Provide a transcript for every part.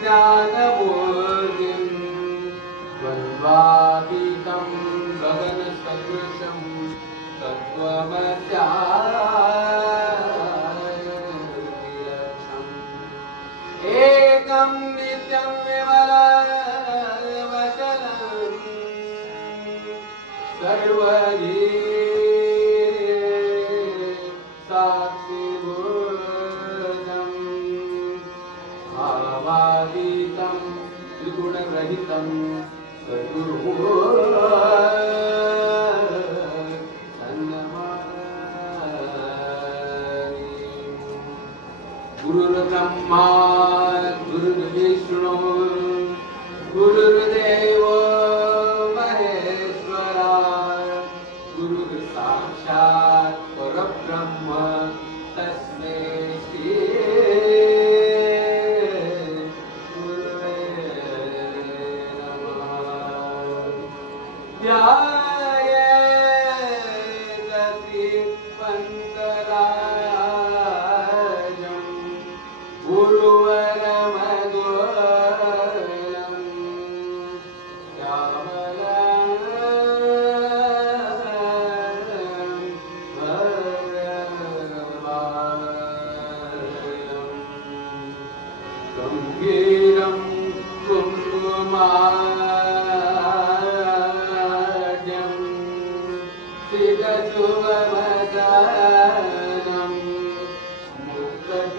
ज्ञानमूर्तिं द्वन्द्वातीतं गगनसदृशं तत्त्वमस्यादिलक्ष्यम् एकं नित्यं विमलवचनं सर्वधी भावातीतं त्रिगुणरहितं सद्गुरुः गुरुर्ब्रह्मा गुरुर्विष्णु गुरुर्देवो महेश्वरा गुरुर्साक्षात् परब्रह्म तस्मै श्री गंभीरं कुङ्कुमाद्यं श्रीगजुवमदनं मुक्तकेशं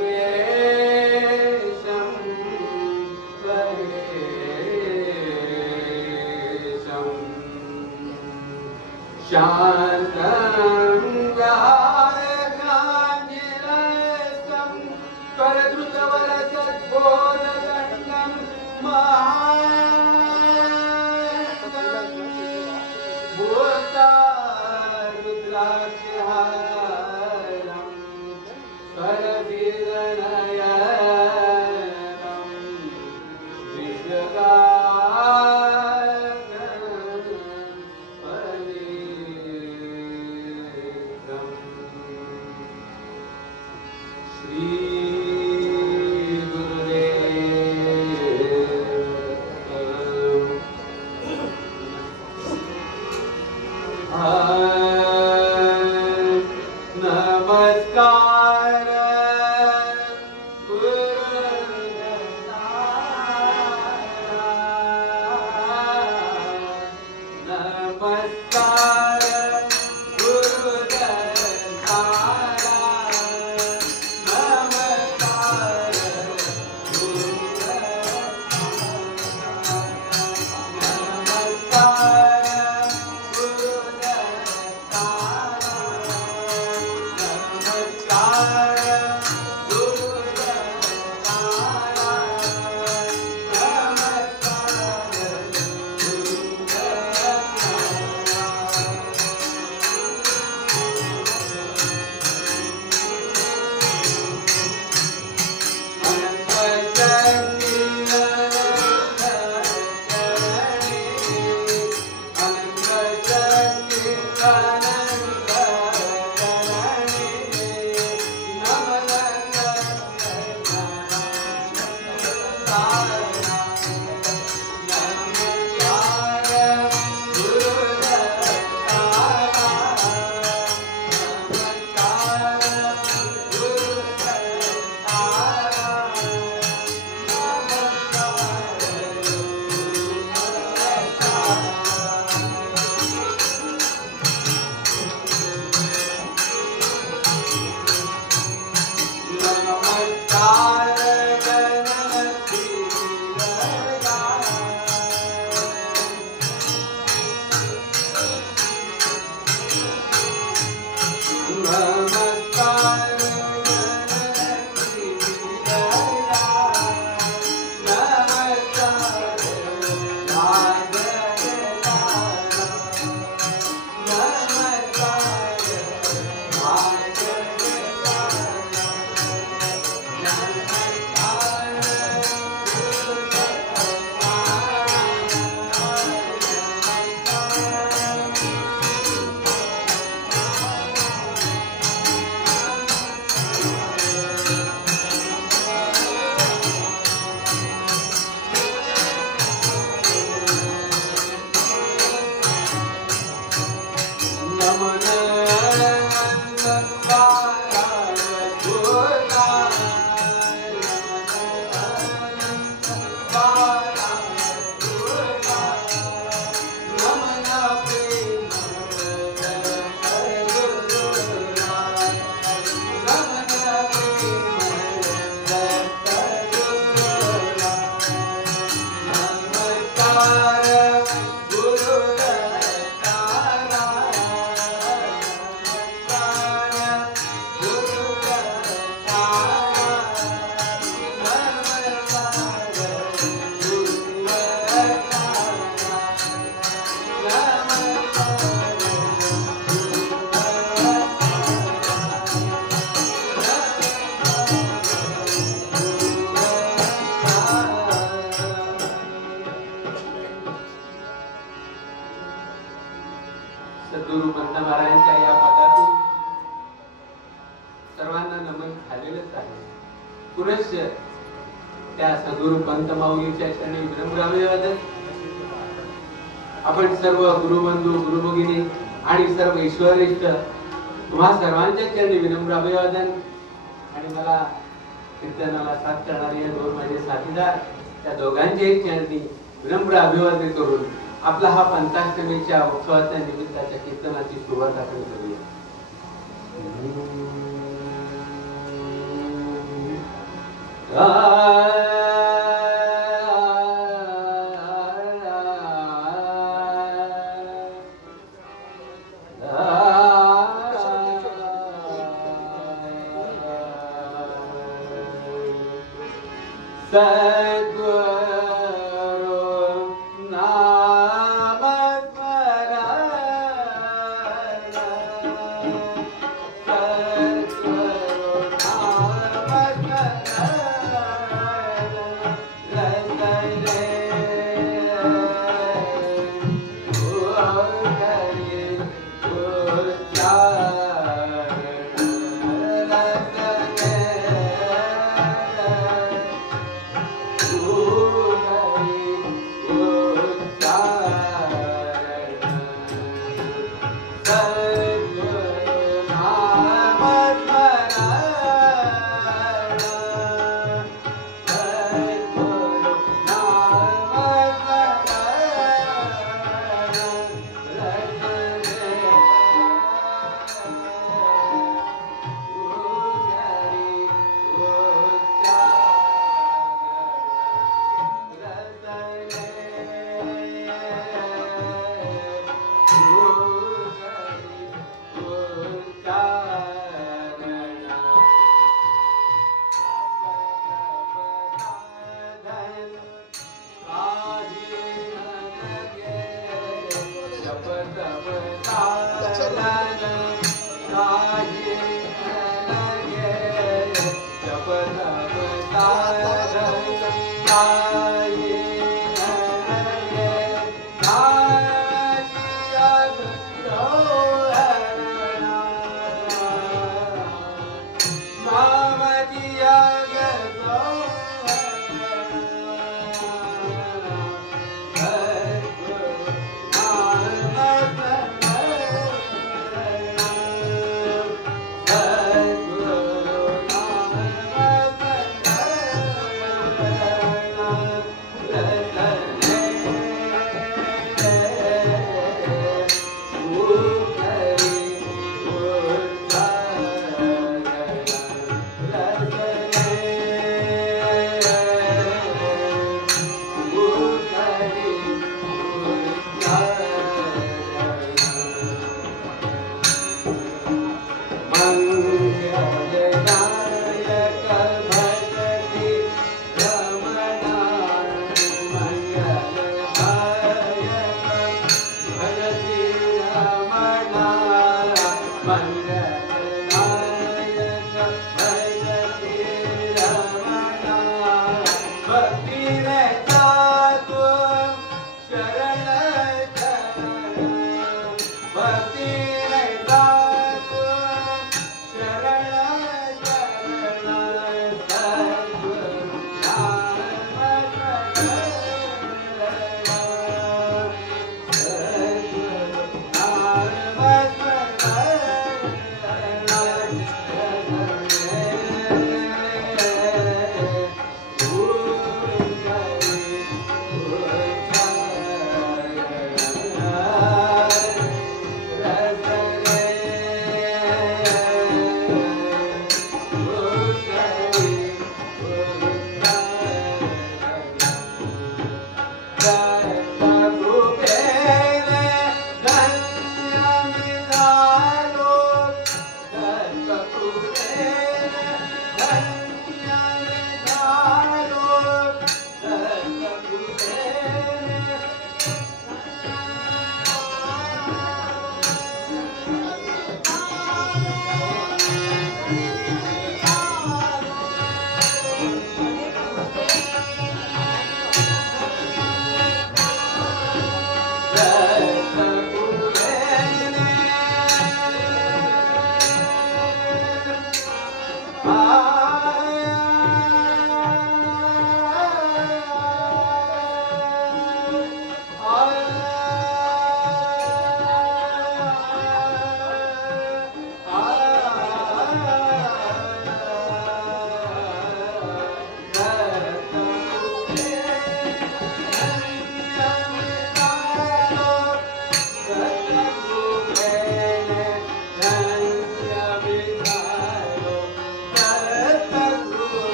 परेशं शान्तं गायकाञ्जिरस्तं करद्रुतवरसद्बोधदण्डं भूतारुद्राक्षहारं स्वरभिदनयनं दिव्यगात्रं श्री नमस्कार गणपति त्या सद्गुरु पंत माऊलीच्या चरणी विनम्र अभिवादन. आपण सर्व गुरुबंधू गुरुभगिनी आणि सर्व ईश्वरिष्ठ तुम्हा सर्वांच्या चरणी विनम्र अभिवादन. आणि मला कीर्तनाला साथ करणारे या दोन माझे साथीदार त्या दोघांच्याही चरणी विनम्र अभिवादन करून आपला हा पंचाष्टमीच्या उत्सवाच्या निमित्ताच्या कीर्तनाची सुरुवात आपण करूया.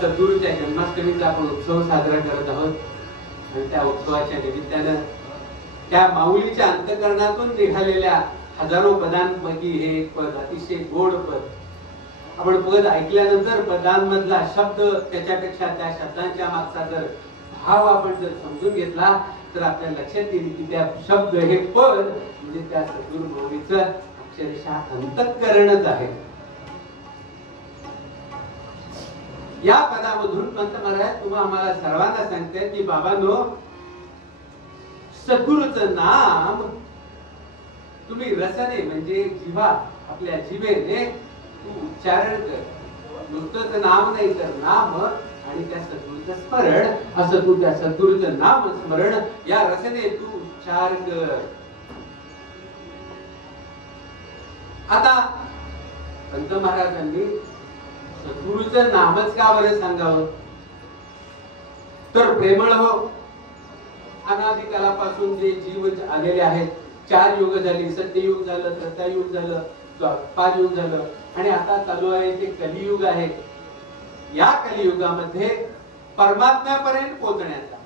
सद्गुरूच्या जन्माष्टमीचा आपण उत्सव साजरा करत आहोत आणि त्या उत्सवाच्या निमित्तानं त्या माऊलीच्या अंतःकरणातून निघालेल्या हजारो पदांपैकी हे एक पद अतिशय गोड पद. आपण पद ऐकल्यानंतर पदांमधला शब्द त्याच्यापेक्षा त्या शब्दांच्या मागचा जर भाव आपण जर समजून घेतला तर आपल्याला लक्षात येईल की त्या शब्द हे पद म्हणजे त्या सद्गुरू माऊलीचं अक्षरशः अंतःकरणच आहे. या पदामधून पंत महाराज तुम्हा आम्हाला सर्वांना सांगतात की बाबांनो, सद्गुरूचं नाम तुम्ही रसने म्हणजे जिव्हा आपल्या जिभेने तू उच्चारण कर. नुसतंच नाम नाही तर नाम आणि त्या सद्गुरूचं स्मरण, असं तू त्या सद्गुरूचं नाम स्मरण या रसने तू उच्चार कर. आता पंत महाराजांनी सद्गुरूचं नामच का बरं सांगावं, तर प्रेमळ हो. अनादिकालापासून जे जीव आलेले आहेत, 4 युग झाली, सत्ययुग झालं, त्रेतायुग झालं, 5 युग झालं आणि आता चालू आहे ते कलियुग आहे. या कलियुगामध्ये परमात्म्यापर्यंत पोहोचण्याचा,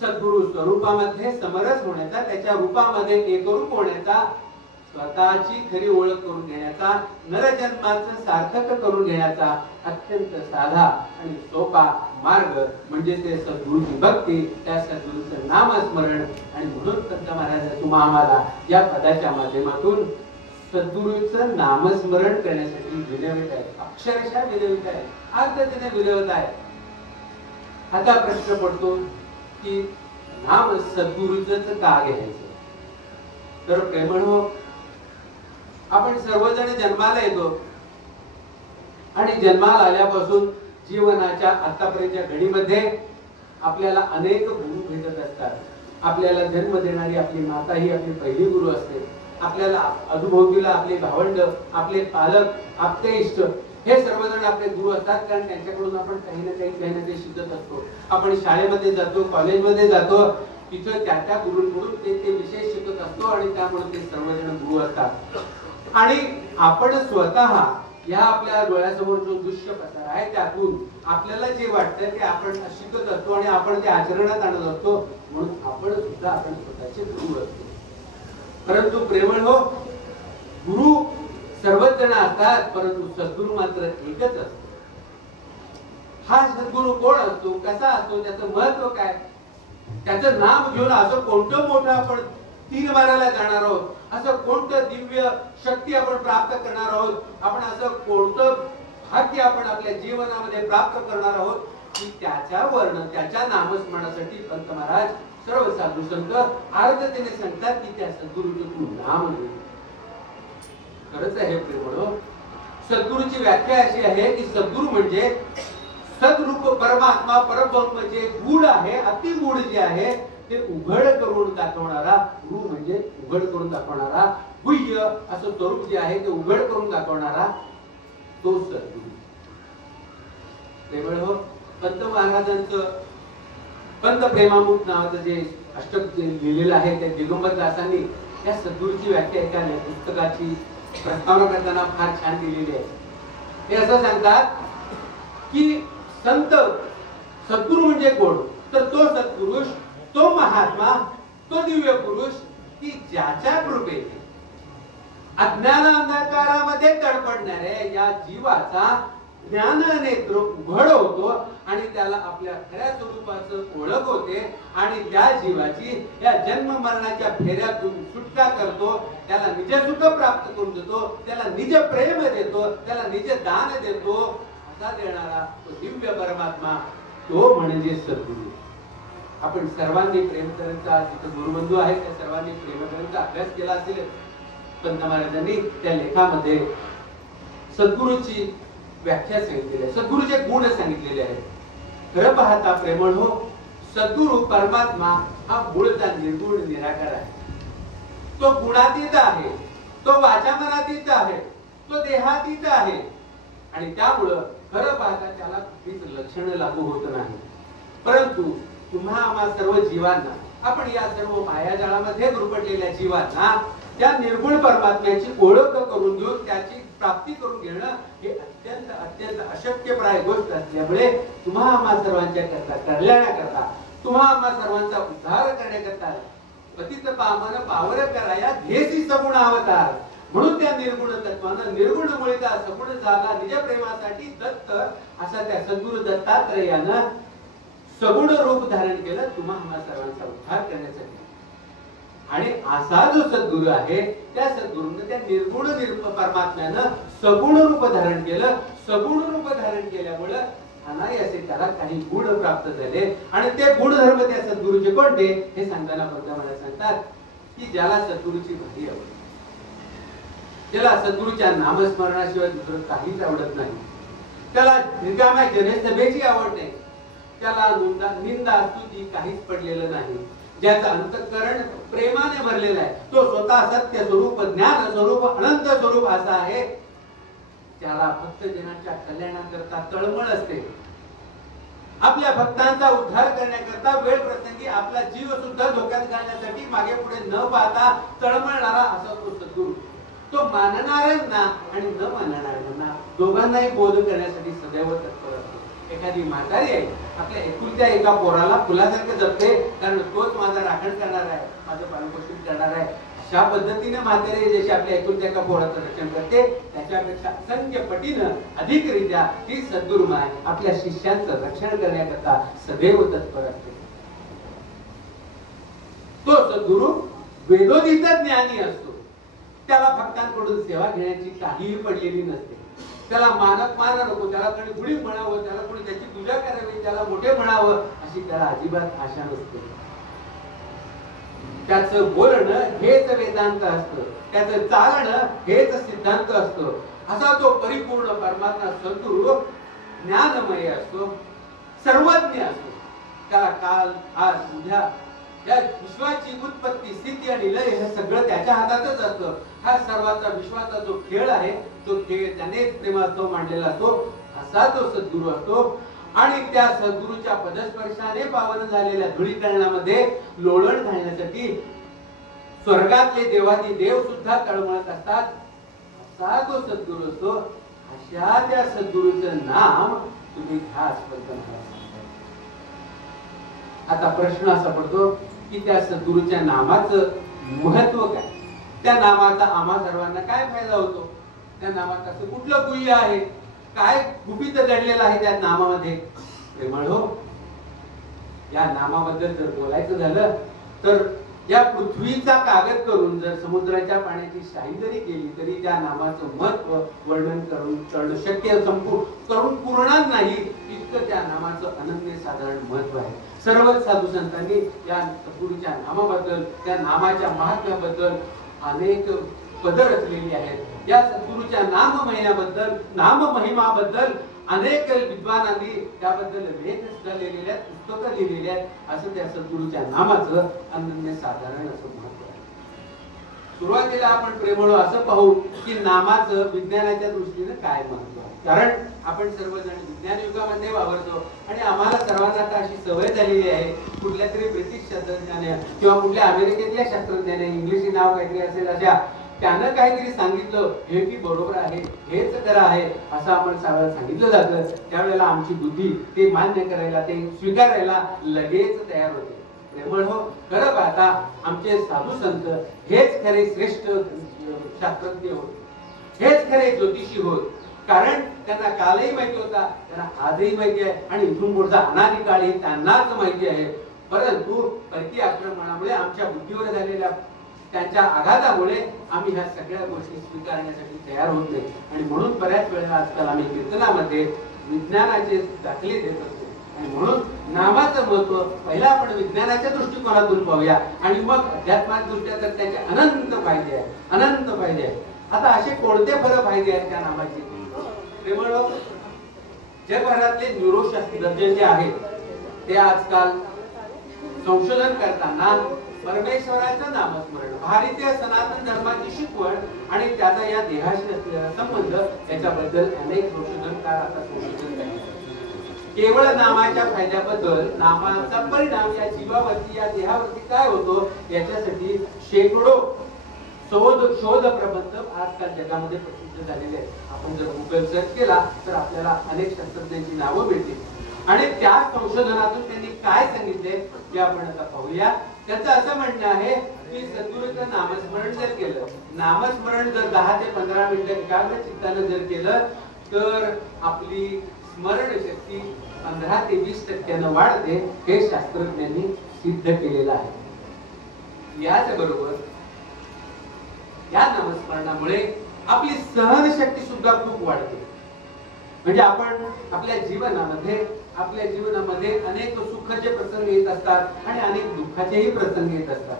सद्गुरु स्वरूपामध्ये समरस होण्याचा, त्याच्या रूपामध्ये एकरूप होण्याचा, स्वतःची खरी ओळख करून घेण्याचा, नरजन्माचं सार्थक करून घेण्याचा अत्यंत साधा आणि सोपा मार्ग म्हणजे ते सद्गुरूची भक्ती, त्या सद्गुरूचं नामस्मरण. आणि म्हणून पंत महाराज तुम्हा आम्हाला या पदाच्या माध्यमातून सद्गुरूचं नामस्मरण करण्यासाठी विनवित आहे, अक्षरशः विनवित आहे, अर्थाने विनवत आहे. आता प्रश्न पडतो की नाम सद्गुरूचं का घ्यायचं, तर प्रेमळ हो, आपण सर्वजण जन्माला येतो आणि जन्माला आल्यापासून जीवनाच्या आतापर्यंतच्या घडीमध्ये आपल्याला अनेक गुरु भेटत असतात. आपल्याला जन्म देणारी आपली माता ही आपली पहिली गुरु असते. आपल्याला आजूबाजूला आपले भावंड, आपले पालक, आपले इष्ट हे सर्वजण आपले गुरु असतात, कारण त्यांच्याकडून आपण काही ना काही शिकत असतो. आपण शाळेमध्ये जातो, कॉलेजमध्ये जातो, तिथं त्या गुरूंकडून ते विषय शिकत असतो आणि त्यामुळे ते सर्वजण गुरु असतात. आणि आपण स्वतः या आपल्या डोळ्यासमोर जो दृश्य पसार आहे त्यातून आपल्याला जे वाटतं ते आपण शिकत असतो आणि आपण ते आचरणात आणत असतो. म्हणून आपण सुद्धा आपण स्वतःचे गुरु असतो. परंतु प्रेमळ हो, गुरु सर्वच जण असतात, परंतु सद्गुरू मात्र एकच असतो. हा सद्गुरू कोण असतो, कसा असतो, त्याचं महत्व काय, त्याचं नाम घेऊन असं कोणतं मोठं आपण तीर मारायला जाणार आहोत, असं कोणतं दिव्य शक्ती आपण प्राप्त करणार आहोत, आपण असं कोणतं भाग्य आपण आपल्या जीवनामध्ये प्राप्त करणार आहोत की त्याच्या वर्ण, त्याच्या नामस्मरणासाठी पंत महाराज सर्व साधू संत आर्द्रतेने सांगतात की त्या सद्गुरूचे तू नाम घे. खरंच आहे प्रेमळ, सद्गुरूची व्याख्या अशी आहे की सद्गुरू म्हणजे सद्रूप परमात्मा परब्रह्म जे गूढ आहे, अतिगूढ जे आहे ते उघड करून दाखवणारा गुरु म्हणजे उघड करून दाखवणारा, गुह्य असं स्वरूप जे आहे ते उघड करून दाखवणारा तो सद्गुरू. प्रेमळ हो, पंत महाराजांचं पंत प्रेमामृत नावाचं जे अष्टक लिहिलेलं आहे त्या दिगंबर दासांनी त्या सद्गुरूची व्याख्या एका पुस्तकाची प्रस्तावना करताना फार छान दिलेली आहे. ते असं सांगतात की संत सद्गुरू म्हणजे कोण, तर तो सत्पुरुष, तो महात्मा, तो दिव्य पुरुष की ज्याच्या कृपेने अज्ञान अंधकारामध्ये तडपडणाऱ्या या जीवाचा ज्ञान नेत्र उघड होतो आणि त्याला आपल्या खऱ्या स्वरूपाचं ओळख होते आणि त्या जीवाची या जन्म मरणाच्या फेऱ्यातून सुटका करतो, त्याला निज सुख प्राप्त करून देतो, त्याला निज प्रेम देतो, त्याला निज दान देतो. असा देणारा तो दिव्य परमात्मा तो म्हणजे सद्गुरू. आपण सर्वांनी प्रेमकरांचा जिथे गुरुबंधू आहेत त्या सर्वांनी प्रेमकरांचा अभ्यास केला असेल. पंत महाराजांनी त्या लेखामध्ये सद्गुरूची व्याख्या सांगितलेली आहे, सद्गुरूचे गुण सांगितलेले आहेत. खरं पाहता प्रेमळ हो, सद्गुरू परमात्मा हा मूळचा निर्गुण निराकार आहे. तो गुणातीत आहे, तो वाचामनातीत आहे, तो देहातीत आहे आणि त्यामुळं खरं पाहता त्याला कुठलीच लक्षणं लागू होत नाही. परंतु तुम्हा आम्हा सर्व जीवांना, आपण या सर्व मायाजाळामध्ये गुरफटलेल्या जीवांना त्या निर्गुण परमात्म्याची ओळख करून देऊन त्याची प्राप्ती करून घेणं हे अत्यंत अत्यंत अशक्यप्राय गोष्ट असल्यामुळे तुम्हा आम्हा सर्वांच्या करता कल्याणाकरता, तुम्हा आम्हा सर्वांचा उद्धार करण्याकरता पतित पावन पावर कराया घेसी सगुण अवतार. म्हणून त्या निर्गुण तत्वानं निर्गुण मुळीचा सगुण झाला निज प्रेमासाठी दत्त असा त्या सद्गुरु दत्तात्रयानं सगुण रूप धारण केलं तुम्हा आम्हा सर्वांचा उद्धार करण्यासाठी. आणि असा जो सद्गुरु आहे त्या सद्गुरूने त्या निर्गुण परमात्म्यानं सगुण रूप धारण केलं. सगुण रूप धारण केल्यामुळे अनायासे त्याला काही गुण प्राप्त झाले. आणि ते गुणधर्म त्या सद्गुरूचे कोणते हे सांगताना भक्त मला सांगतात की ज्याला सद्गुरूची भारी आवड, ज्याला सद्गुरूच्या नामस्मरणाशिवाय दुसरं काहीच आवडत नाही, त्याला रिकाम्या जनसभेची आवड नाही, त्याला निंदा स्तुती काहीच पडलेलं नाही, ज्याचं अंतःकरण प्रेमाने भरलेलं आहे, तो स्वतः सत्य स्वरूप ज्ञान स्वरूप अनंत स्वरूप असा आहे, त्याला भक्त जनांच्या कल्याणाकरता तळमळ असते. आपल्या भक्तांचा उद्धार करण्याकरता वेळ प्रसंगी आपला जीव सुद्धा धोक्यात घालण्यासाठी मागे पुढे न पाहता तळमळणारा असा तो सद्गुरू. तो मानणाऱ्यांना आणि न मानणाऱ्यांना दोघांनाही बोध करण्यासाठी सदैव तत्पर असतो. एखादी म्हातारी आहे आपल्या एकुलत्या एका पोराला फुलासारखं जपते, कारण तोच माझा राखण करणार आहे, माझं पालनपोषण करणार आहे. अशा पद्धतीने म्हातारी जशी आपल्या एकुलत्या एका पोराचं रक्षण करते, त्याच्यापेक्षा असंख्य पटीनं अधिकरित्या ही सद्गुरू माय आपल्या शिष्यांचं रक्षण करण्याकरता सदैव तत्पर असते. तो सद्गुरू वेदोदित ज्ञानी असतो. त्याला भक्तांकडून सेवा घेण्याची काहीही पडलेली नसते. त्याला मानक मान नको, त्याला कोणी गुढी म्हणावं, त्याला कोणी त्याची पूजा करावी, त्याला मोठे म्हणावं अशी त्याला अजिबात आशा नसते. त्याचं बोलणं हेच वेदांत असतं, त्याचं चालणं हेच सिद्धांत असतं. असा तो परिपूर्ण परमात्मा सद्गुरू ज्ञानमय असतो, सर्वज्ञ असतो. त्याला काल आज उद्या या विश्वाची उत्पत्ती स्थिती आणि लय हे सगळं त्याच्या हातातच असतं. हा सर्वांचा विश्वाचा जो खेळ आहे, तो खेळ त्याने प्रेमात्व मांडलेला असतो. असा तो सद्गुरू असतो. आणि त्या सद्गुरूच्या पदस्पर्शाने पावन झालेल्या धुळीकरणामध्ये लोळण घालण्यासाठी स्वर्गातले देवादी देव सुद्धा तळमळत असतात. असा तो सद्गुरू असतो. अशा त्या सद्गुरूचं नाम तुम्ही घ्या आजपर्यंत. आता प्रश्न असा पडतो की त्या सद्गुरूच्या नामाचं महत्व काय, त्या नामाचा आम्हा सर्वांना काय फायदा होतो, त्या नामात असं कुठलं गुह्य आहे, काय गुपित दडलेलं आहे त्या नामामध्ये. प्रेमळ हो, या नामाबद्दल जर बोलायचं झालं तर या पृथ्वीचा कागद करून जर समुद्राच्या पाण्याची शाही जरी केली तरी त्या नामाचं महत्व वर्णन करणं शक्य करून पुरणार नाही, इतकं त्या नामाचं अनन्यसाधारण महत्व आहे. सर्वच साधू संतांनी या सद्गुरूच्या नामाबद्दल, त्या नामाच्या महात्म्याबद्दल अनेक पद रचलेली आहेत. या सद्गुरूच्या नाम महिन्याबद्दल, नाम महिमाबद्दल अनेक विद्वानांनी त्याबद्दल लेख लिहिलेले आहेत, पुस्तकं लिहिलेली आहेत. असं त्या सद्गुरूच्या नामाचं अनन्यसाधारण असं महत्व आहे. सुरुवातीला आपण प्रेमळ असं पाहू की नामाचं विज्ञानाच्या दृष्टीने काय महत्व आहे. कारण आपण सर्वजण विज्ञान युगामध्ये वावरतो आणि आम्हाला सर्वांना आता अशी सवय झालेली आहे, कुठल्या तरी ब्रिटिश शास्त्रज्ञाने किंवा कुठल्या अमेरिकेतल्या शास्त्रज्ञाने, इंग्लिश नाव काहीतरी असेल अशा, त्यानं काहीतरी सांगितलं हे की बरोबर आहे, हेच खरं आहे असं आपण सांगितलं जातं. त्यावेळेला आमची बुद्धी ते मान्य करायला, ते स्वीकारायला लगेच तयार होते. प्रेमळ हो, खरं पाहता आमचे साधू संत हेच खरे श्रेष्ठ शास्त्रज्ञ होत, हेच खरे ज्योतिषी होत. कारण त्यांना कालही माहिती होता, त्यांना आजही माहिती आहे आणि इथून पुढचा अनादी काळही त्यांनाच माहिती आहे. परंतु परकीय आक्रमणामुळे आमच्या बुद्धीवर झालेल्या त्यांच्या आघातामुळे आम्ही ह्या सगळ्या गोष्टी स्वीकारण्यासाठी तयार होत नाही. आणि म्हणून बऱ्याच वेळेला आजकाल आम्ही कीर्तनामध्ये विज्ञानाचे दाखले देत असतो. आणि म्हणून नामाचं महत्व पहिला आपण विज्ञानाच्या दृष्टिकोनातून पाहूया आणि मग अध्यात्मिक दृष्ट्या तर त्याचे अनंत फायदे आहे, अनंत फायदे आहे. आता असे कोणते फरक फायदे आहेत त्या नामाचे. प्रेमळ जगभरातले न्यूरोशास्त्रज्ञ जे आहेत ते आजकाल संशोधन करताना परमेश्वराचं नामस्मरण, भारतीय सनातन धर्माची शिकवण आणि त्याचा या देहाशी असलेला संबंध याच्याबद्दल अनेक संशोधनकार आता संशोधन करतात. केवळ नामाच्या फायद्याबद्दल, नामाचा परिणाम या जीवावरती, या देहावरती काय होतो याच्यासाठी शेकडो शोध प्रबंध आजकाल जगामध्ये प्रसिद्ध झालेले आहेत। आपण जर गुगल सर्च केला तर आपल्याला अनेक शास्त्रज्ञांची नावं मिळतील आणि त्या संशोधनातून त्यांनी काय सांगितले ते आपण आता पाहूया। त्याचं असं म्हणणं आहे की सद्गुरूचं नामस्मरण जर केलं, नामस्मरण जर 10 ते 15 मिनिटं एकाग्र चित्तानं जर केलं तर आपली स्मरण शक्ती 15 ते 20% वाढते, हे शास्त्रज्ञांनी सिद्ध केलेलं आहे। याच बरोबर या नामस्मरणामुळे आपली सहनशक्ती सुद्धा खूप वाढते। म्हणजे आपण आपल्या जीवनामध्ये अनेक सुखाचे प्रसंग येत असतात आणि अनेक दुःखाचेही प्रसंग येत असतात।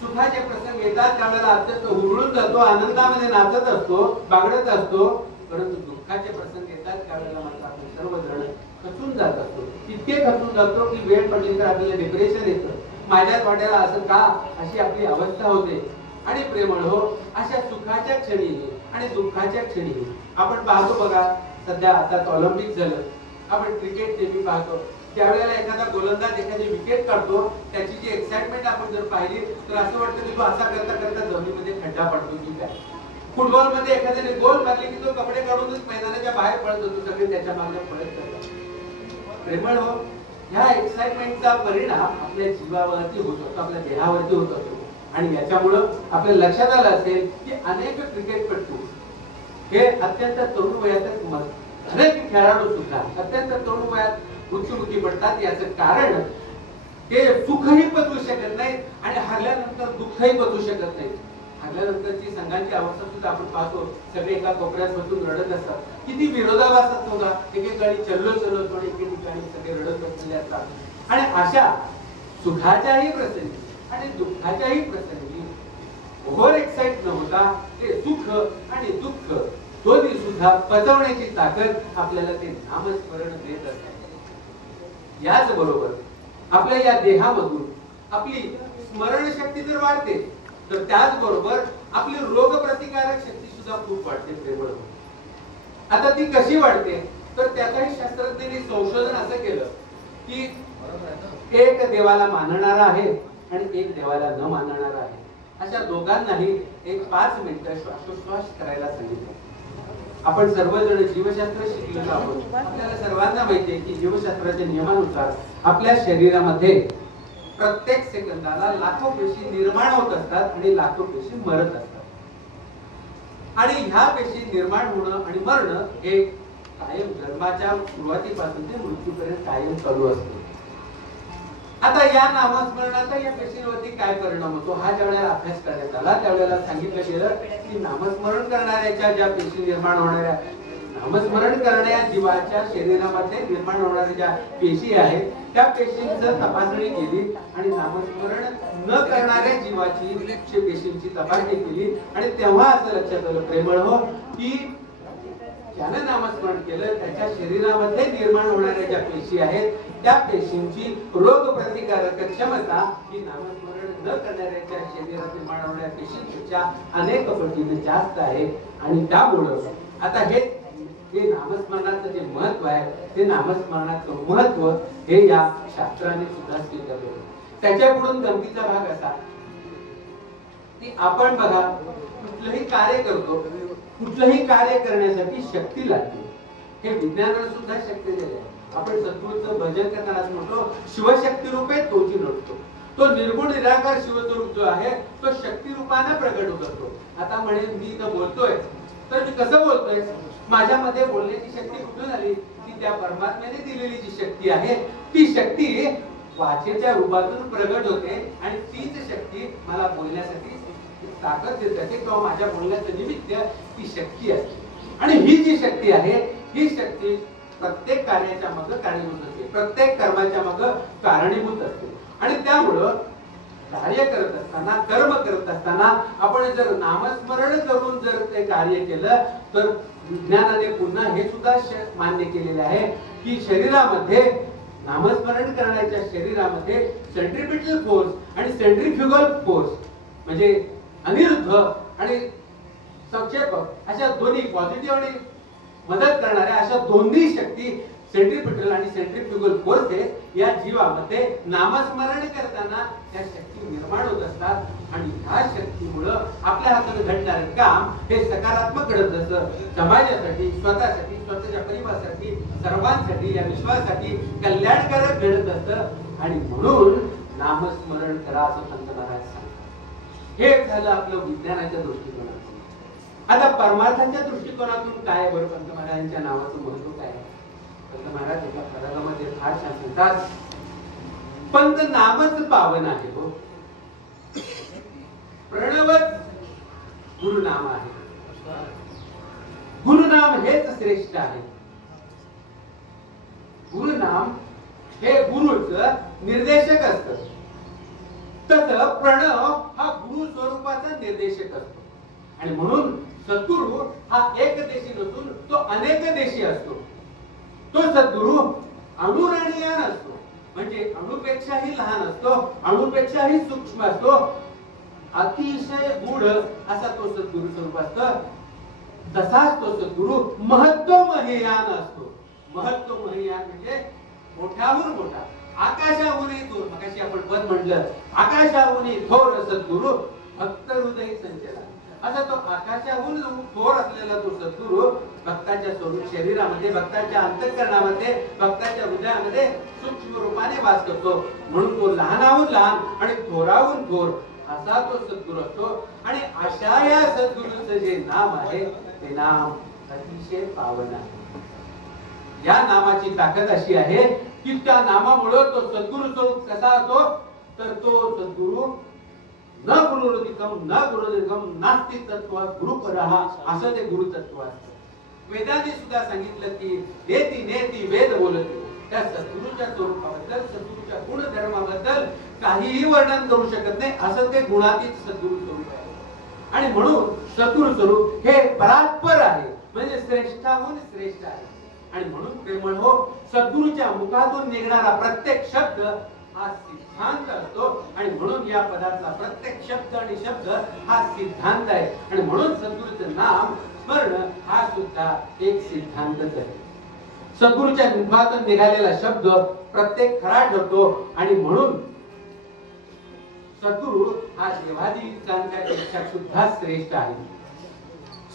सुखाचे प्रसंग येतात त्यावेळेला अत्यंत हुरळून जातो, आनंदामध्ये नाचत असतो, बागडत असतो, परंतु दुःखाचे प्रसंग येतात त्यावेळेला मात्र आपण सर्वजण खचून जात असतो। इतके खचून जातो की वेळ पडली तर आपल्याला डिप्रेशन येतं, माझ्याच वाट्याला असं का, अशी आपली अवस्था होते। आणि प्रेमळ हो, अशा सुखाच्या क्षणी आणि दुःखाच्या क्षणी आपण पाहतो बघा, सध्या आता ऑलिम्पिक झालं, आपण क्रिकेट टीव्ही पाहतो, त्यावेळेला एखादा गोलंदाज एखादी विकेट काढतो, त्याची जी एक्साइटमेंट आपण जर पाहिली तर असं वाटतं की तो असा करता करता जमिनीमध्ये खड्डा पडतो की काय। फुटबॉल मध्ये एखाद्याने गोल मारली की तो कपडे काढूनच मैदानाच्या बाहेर पळत होतो, सगळे त्याच्या मागे पळत जातात। प्रेमळ हो, ह्या एक्साइटमेंटचा परिणाम आपल्या जीवावरती होत असतो, आपल्या देहावरती होत असतो आणि याच्यामुळं आपल्या लक्षात आलं असेल की अनेक क्रिकेटपटू हे अत्यंत तरुण वयातच, अनेक खेळाडू सुद्धा अत्यंत तरुण वयात मृत्युमुखी पडतात। याचं कारण ते सुखही पचवू शकत नाहीत आणि हरल्यानंतर दुःखही पचवू शकत नाहीत। हरल्यानंतरची संघाची अवस्था सुद्धा आपण पाहतो, सगळे एका कोपऱ्यात बसून रडत असतात, किती विरोधाभास असतो का, एकेकाळी चल्लो पण एके ठिकाणी सगळे रडत बसलेले असतात। आणि अशा सुखाच्याही प्रसंगी आणि दुःखाच्याही प्रसंगी ओव्हर एक्साइट न होता ते सुख आणि दुःख दोन्ही सुद्धा पचवण्याची ताकद आपल्याला ते नामस्मरण देत असते। याच बरोबर आपल्या या देहामधून आपली स्मरण शक्ती जर वाढते तर त्याच बरोबर आपली रोग प्रतिकारक शक्ती सुद्धा खूप वाढते। प्रेमळ, आता ती कशी वाढते तर त्याचाही शास्त्रज्ञांनी संशोधन असं केलं की एक देवाला मानणारा आहे आणि एक देवाला न मानणारा आहे, अशा दोघांनाही एक 5 मिनिटं श्वासोच्छ्वास करायला सांगितलं। आपण सर्वजण जीवशास्त्र शिकलेलो आहोत, आपल्याला सर्वांना माहिती आहे की जीवशास्त्राच्या नियमानुसार आपल्या शरीरामध्ये प्रत्येक सेकंदाला लाखो पेशी निर्माण होत असतात आणि लाखो पेशी मरत असतात। आणि ह्या पेशी निर्माण होणं आणि मरणं हे कायम जन्माच्या सुरुवातीपासून ते मृत्यूपर्यंत कायम चालू असतं। आता या नामस्मरणाचा या पेशींवरती काय परिणाम होतो हा ज्यावेळेला अभ्यास करण्यात आला त्यावेळेला सांगितलं गेलं की नामस्मरण करणाऱ्याच्या ज्या पेशी निर्माण होणाऱ्या, नामस्मरण करणाऱ्या जीवाच्या शरीरामध्ये निर्माण होणाऱ्या ज्या पेशी आहेत त्या पेशींची तपासणी केली आणि नामस्मरण न करणाऱ्या जीवाची पेशींची तपासणी केली आणि तेव्हा असं लक्षात आलं प्रेमळ हो की ज्याने नामस्मरण केलं त्याच्या शरीरामध्ये निर्माण होणाऱ्या ज्या पेशी आहेत त्या पेशींची रोग प्रतिकारक क्षमता ही नामस्मरण न करणाऱ्याच्या शरीरात निर्माण होणाऱ्या पेशींपेक्षा अनेक पटीने जास्त आहे। आणि त्यामुळं आता हे नामस्मरणाचं जे महत्व आहे ते नामस्मरणाचं महत्व हे या शास्त्राने सुद्धा स्वीकारले। त्याच्याकडून गमतीचा भाग असा की आपण बघा कुठलंही कार्य करतो, कुठलंही कार्य करण्यासाठी शक्ती लागते, हे विज्ञानाला सुद्धा शक्ती दिली आहे। आपण सद्गुरूचं भजन करताना म्हणतो शिवशक्ती रूपे तोची नसतो, तो निर्गुण निराकार शिवस्वरूप जो आहे तो शक्ती रूपाने प्रगट होत असतो। आता म्हणे मी इथं बोलतोय तर मी कसं बोलतोय, माझ्यामध्ये बोलण्याची शक्ती कुठून आली, की त्या परमात्म्याने दिलेली जी शक्ती आहे ती शक्ती वाचेच्या रूपातून प्रगट होते आणि तीच शक्ती मला बोलण्यासाठी ताकद देत असते किंवा माझ्या बोलण्याचं निमित्त ती शक्ती असते। आणि ही जी शक्ती आहे ही शक्ती प्रत्येक कार्याच्या मागे कारणीभूत असते, प्रत्येक कर्माच्या मागे कारणीभूत असते। आणि त्यामुळं कार्य करत असताना, कर्म करत असताना आपण जर नामस्मरण करून जर ते कार्य केलं तर विज्ञानाने पुन्हा हे सुद्धा मान्य केलेले आहे की शरीरामध्ये नामस्मरण करण्याच्या शरीरामध्ये सेंट्रिपिटल फोर्स आणि सेंट्रिफ्युगल फोर्स म्हणजे अनिरुद्ध आणि संक्षेपक अशा दोन्ही पॉझिटिव्ह आणि मदत करणाऱ्या अशा दोन्ही शक्ती सेंट्रिपिटल आणि सेंट्रिफ्युगल फोर्सेस या जीवामध्ये नामस्मरण करताना त्या शक्ती निर्माण होत असतात आणि ह्या शक्तीमुळे आपल्या हाताने घडणारे काम हे सकारात्मक घडत असतं. समाजासाठी, स्वतःसाठी, स्वतःच्या परिवारासाठी, सर्वांसाठी, या विश्वासाठी कल्याणकारक घडत असतं आणि म्हणून नामस्मरण करा असं संत महाराज सांगतात. हे झालं आपलं विज्ञानाच्या दृष्टिकोनातून. आता परमार्थाच्या दृष्टिकोनातून काय बरं पंत महाराजांच्या नावाचं महत्व काय आहे? पंत महाराज एका प्रकरणामध्ये फार छान सांगतात, पंत नामच पावन आहे हो, प्रणवच गुरुनाम आहे, गुरुनाम हेच श्रेष्ठ आहे. गुरुनाम हे गुरुच निर्देशक असतं, तसं प्रणव हा गुरु स्वरूपाचा निर्देशक असतो. आणि म्हणून सद्गुरु हा एकदेशी नसून तो अनेकदेशी असतो. तो सद्गुरु अणुरणीयान असतो, म्हणजे अणुपेक्षाही लहान असतो, अणुपेक्षाही सूक्ष्म असतो, अतिशय गूढ असा तो सद्गुरु स्वरूप असतो. तसाच तो सद्गुरु महत्वमहीयान असतो. महत्वमहीयान म्हणजे मोठ्याहून मोठा, आकाशाहूनही थोर. मगाशी आपण पद म्हटलं, आकाशाहूनही थोर सद्गुरु भक्त हृदय संचला. असा तो आकाशाहून थोर असलेला तो सद्गुरु भक्ताच्या स्वरूप शरीरामध्ये, भक्ताच्या अंतःकरणामध्ये, भक्ताच्या हृदयामध्ये सूक्ष्म रूपाने वास करतो. म्हणून तो लहानाहून लहान आणि थोराहून थोर असा तो सद्गुरु असतो. आणि अशा या सद्गुरूचं जे नाम आहे ते नाम अतिशय पावन आहे. या नामाची ताकद अशी आहे की त्या नामामुळे तो सद्गुरु स्वरूप कसा असतो, तर तो सद्गुरु न गुरुरधिकम न गुरुरधिकम नास्ति तत्व गुरुपरः असं ते गुरु तत्व असतं. वेदांनी सुद्धा सांगितलं की नेती नेती वेद बोलते. त्या सद्गुरूच्या स्वरूपाबद्दल, सद्गुरूच्या गुणधर्माबद्दल काहीही वर्णन करू शकत नाही, असं ते गुणातीत सद्गुरु स्वरूप आहे. आणि म्हणून सद्गुरु स्वरूप हे परात्पर आहे, म्हणजे श्रेष्ठाहून श्रेष्ठ आहे. आणि म्हणून प्रेमळ हो, सद्गुरूच्या मुखातून निघणारा प्रत्येक शब्द हा सिद्धांत असतो. आणि म्हणून या पदाचा प्रत्येक शब्द आणि शब्द हा सिद्धांत आहे. आणि म्हणून सद्गुरूचं नाम स्मरण हा सुद्धा एक सिद्धांतच आहे. सद्गुरूच्या मुखातून निघालेला शब्द प्रत्येक खरा ठरतो. आणि म्हणून सद्गुरु हा देवादिकांपेक्षा सुद्धा श्रेष्ठ आहे.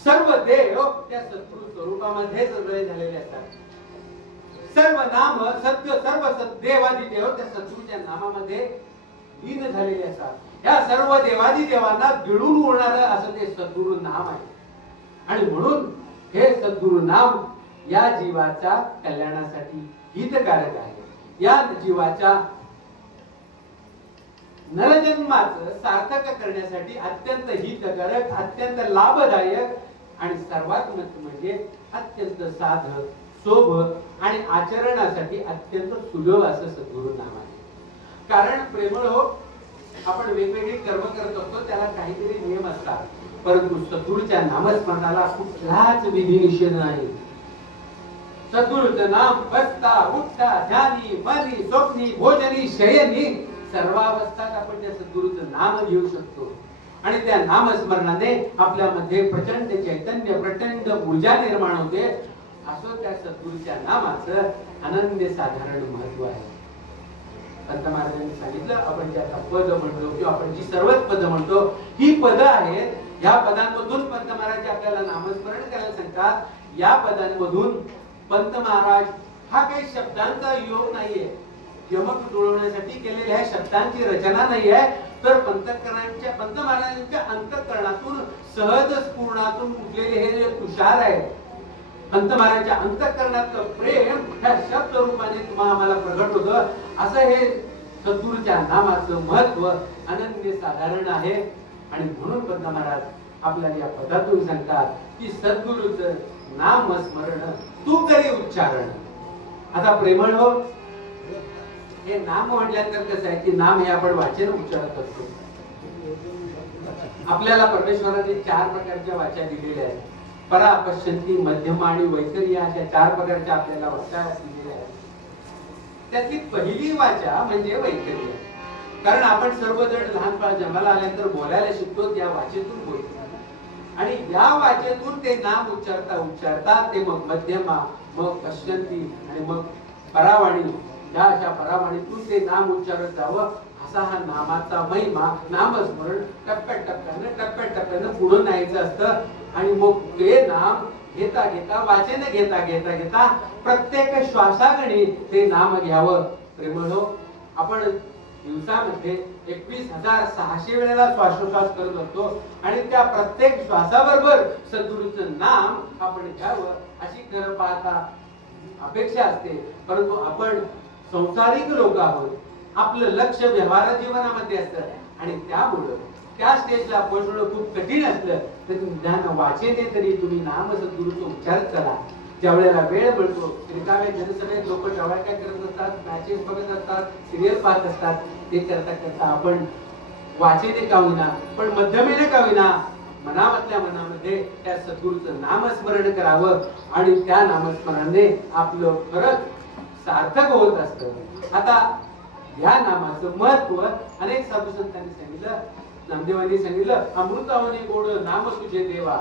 सर्व देव त्या सद्गुरु स्वरूपामध्ये सगळे झालेले असतात. सर्व नाम सत्य, सर्व देवादी देव त्या सद्गुरूच्या नामामध्ये लीन झालेले असतात. या सर्व देवादी देवांना गिळून उरणारं असं ते सद्गुरु नाम आहे. आणि म्हणून हे सद्गुरु नाम या जीवाच्या कल्याणासाठी हितकारक आहे. या जीवाच्या नरजन्माचं सार्थक करण्यासाठी अत्यंत हितकारक, अत्यंत लाभदायक आणि सर्वात म्हणजे अत्यंत साधक, सोबत आणि आचरणासाठी अत्यंत सुलभ असं सद्गुरु नाम आहे. कारण प्रेमळ हो, आपण वेगवेगळी कर्म करत असतो, त्याला काहीतरी नियम असतात, परंतु सद्गुरूच्या नामस्मरणाला कुठलाच विधी निषेध नाही. सद्गुरूचं नाम बसता, उठता, ध्यानी, मनी, स्वप्नी, भोजनी, शयनी सर्वावस्थात आपण त्या सद्गुरूचं नाम घेऊ शकतो. आणि त्या नामस्मरणाने आपल्यामध्ये प्रचंड चैतन्य, प्रचंड ऊर्जा निर्माण होते. असं त्या सद्गुरूच्या नामाचं अनन्य साधारण महत्व आहे. संत महाराजांनी सांगितलं, आपण ज्या पद म्हणतो किंवा आपण जी सर्वच पद म्हणतो ही पद आहेत. ह्या पदांमधून पंत महाराज आपल्याला नामस्मरण करायला सांगतात. या पदांमधून पंत महाराज हा काही शब्दांचा योग नाहीये, यमक जुळवण्यासाठी केलेल्या ह्या शब्दांची रचना नाही आहे, तर पंत महाराजांच्या अंतःकरणातून सहज स्फुरणातून उठलेले हे जे तुषार आहे, पंत महाराजांच्या अंतःकरणातलं प्रेम ह्या शब्द रूपाने तुम्हाला आम्हाला प्रगट होतं. असं हे सद्गुरूच्या नामाचं महत्व अनन्य साधारण आहे. आणि म्हणून पंत महाराज आपल्याला या पदातून सांगतात की सद्गुरूचं नाम स्मरण तू करी उच्चारण. आता प्रेमळ हो, हे नाम म्हटल्यानंतर कसं आहे की नाम हे आपण वाचन उच्चारत असतो. आपल्याला परमेश्वराने 4 प्रकारच्या वाचा दिलेल्या आहेत. परा, पश्यंती, मध्यम आणि वैखरी अशा 4 प्रकारच्या आपल्याला वाचा दिलेल्या आहेत. त्यातली पहिली वाचा म्हणजे वैखरी आहे. कारण आपण सर्वजण लहानपणा जन्माला आल्यानंतर बोलायला शिकतो, त्या वाचेतून बोलतो. आणि या वाचेतून ते नाम उच्चारता उच्चारता ते मग मध्यमा, मग पश्चंती आणि मग परावाणी, या अशा परावाणीतून ते नाम उच्चारत जावं. असा हा नामाचा महिमा, नामस्मरण टप्प्याटप्प्यानं पुढे न्यायचं असतं. आणि मग ते नाम घेता घेता वाचन घेता घेता घेता प्रत्येक श्वासागणी ते नाम घ्यावं. प्रेमळो, आपण दिवसामध्ये 21,600 वेळेला श्वासोश्वास करत असतो आणि त्या प्रत्येक श्वासाबरोबर सद्गुरूचं नाम आपण घ्यावं अशी खरं पाहता अपेक्षा असते. परंतु आपण संसारिक लोक आहोत, आपलं लक्ष व्यवहार जीवनामध्ये असतं आणि त्यामुळं त्या स्टेजला पोहोचणं खूप कठीण असलं तर ज्ञान वाचेने तरी तुम्ही नाम सद्गुरूचा उच्चार करा. ज्या वेळेला वेळ मिळतो, रिकाम्या जनसभेत लोक टवाळ काय करत असतात, मॅचेस बघत असतात, सिरियल पाहत असतात, ते करता करता आपण वाचेने का होईना पण मध्यमेने का होईना मनामधल्या मनामध्ये त्या सद्गुरूचं नामस्मरण करावं आणि त्या नामस्मरणाने आपलं खरंच सार्थक होत असतं. आता या नामाचं महत्व अनेक साधू संतांनी सांगितलं. नामदेवांनी सांगितलं, अमृतावनी गोड नाम तुझे देवा.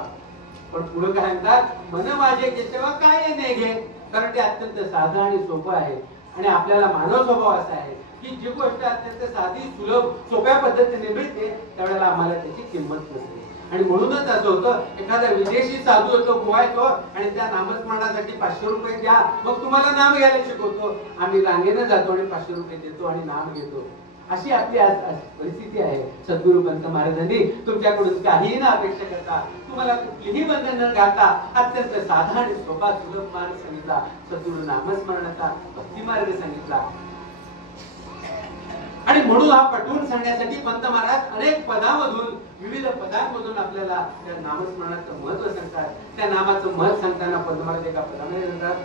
पण पुढे काय म्हणतात, मन माझे केशवा काय नाही घे. कारण ते अत्यंत साधं आणि सोपं आहे. आणि आपल्याला मानव स्वभाव असा आहे की जी गोष्ट अत्यंत साधी, सुलभ, सोप्या पद्धतीने मिळते त्यावेळेला आम्हाला त्याची किंमत नसते. आणि म्हणूनच असं होतं, एखादा विदेशी साधू होतो, गोवा येतो आणि त्या नामस्मरणासाठी 500 रुपये द्या, मग तुम्हाला नाम घ्यायला शिकवतो. आम्ही रांगेनं जातो आणि 500 रुपये देतो आणि नाम घेतो. अशी आपली आज परिस्थिती आहे. सद्गुरू पंत महाराजांनी तुमच्याकडून काहीही न अपेक्षा करता, तुम्हाला कुठलीही बंधन न घालता अत्यंत साधा आणि सोपा सुलभ मार्ग सांगितला. सद्गुरू नामस्मरणाचा भक्ती मार्ग सांगितला. आणि म्हणून हा पटवून सांगण्यासाठी पंत महाराज अनेक पदामधून, विविध पदांमधून आपल्याला त्या नामस्मरणाचं महत्व सांगतात. त्या नामाचं महत्व सांगताना पंत महाराज एका पदामध्ये सांगतात,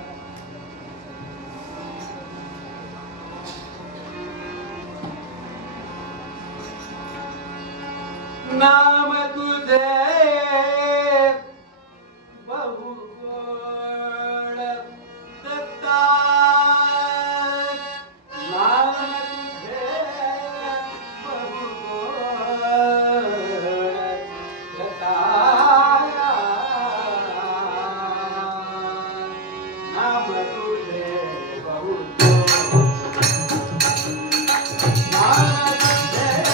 नाम तुझे बहु गोड दत्ता, नाम तुझे बहु गोड दत्ता, नाम तुझे बहु गोड, नाम तुझे बहु गोड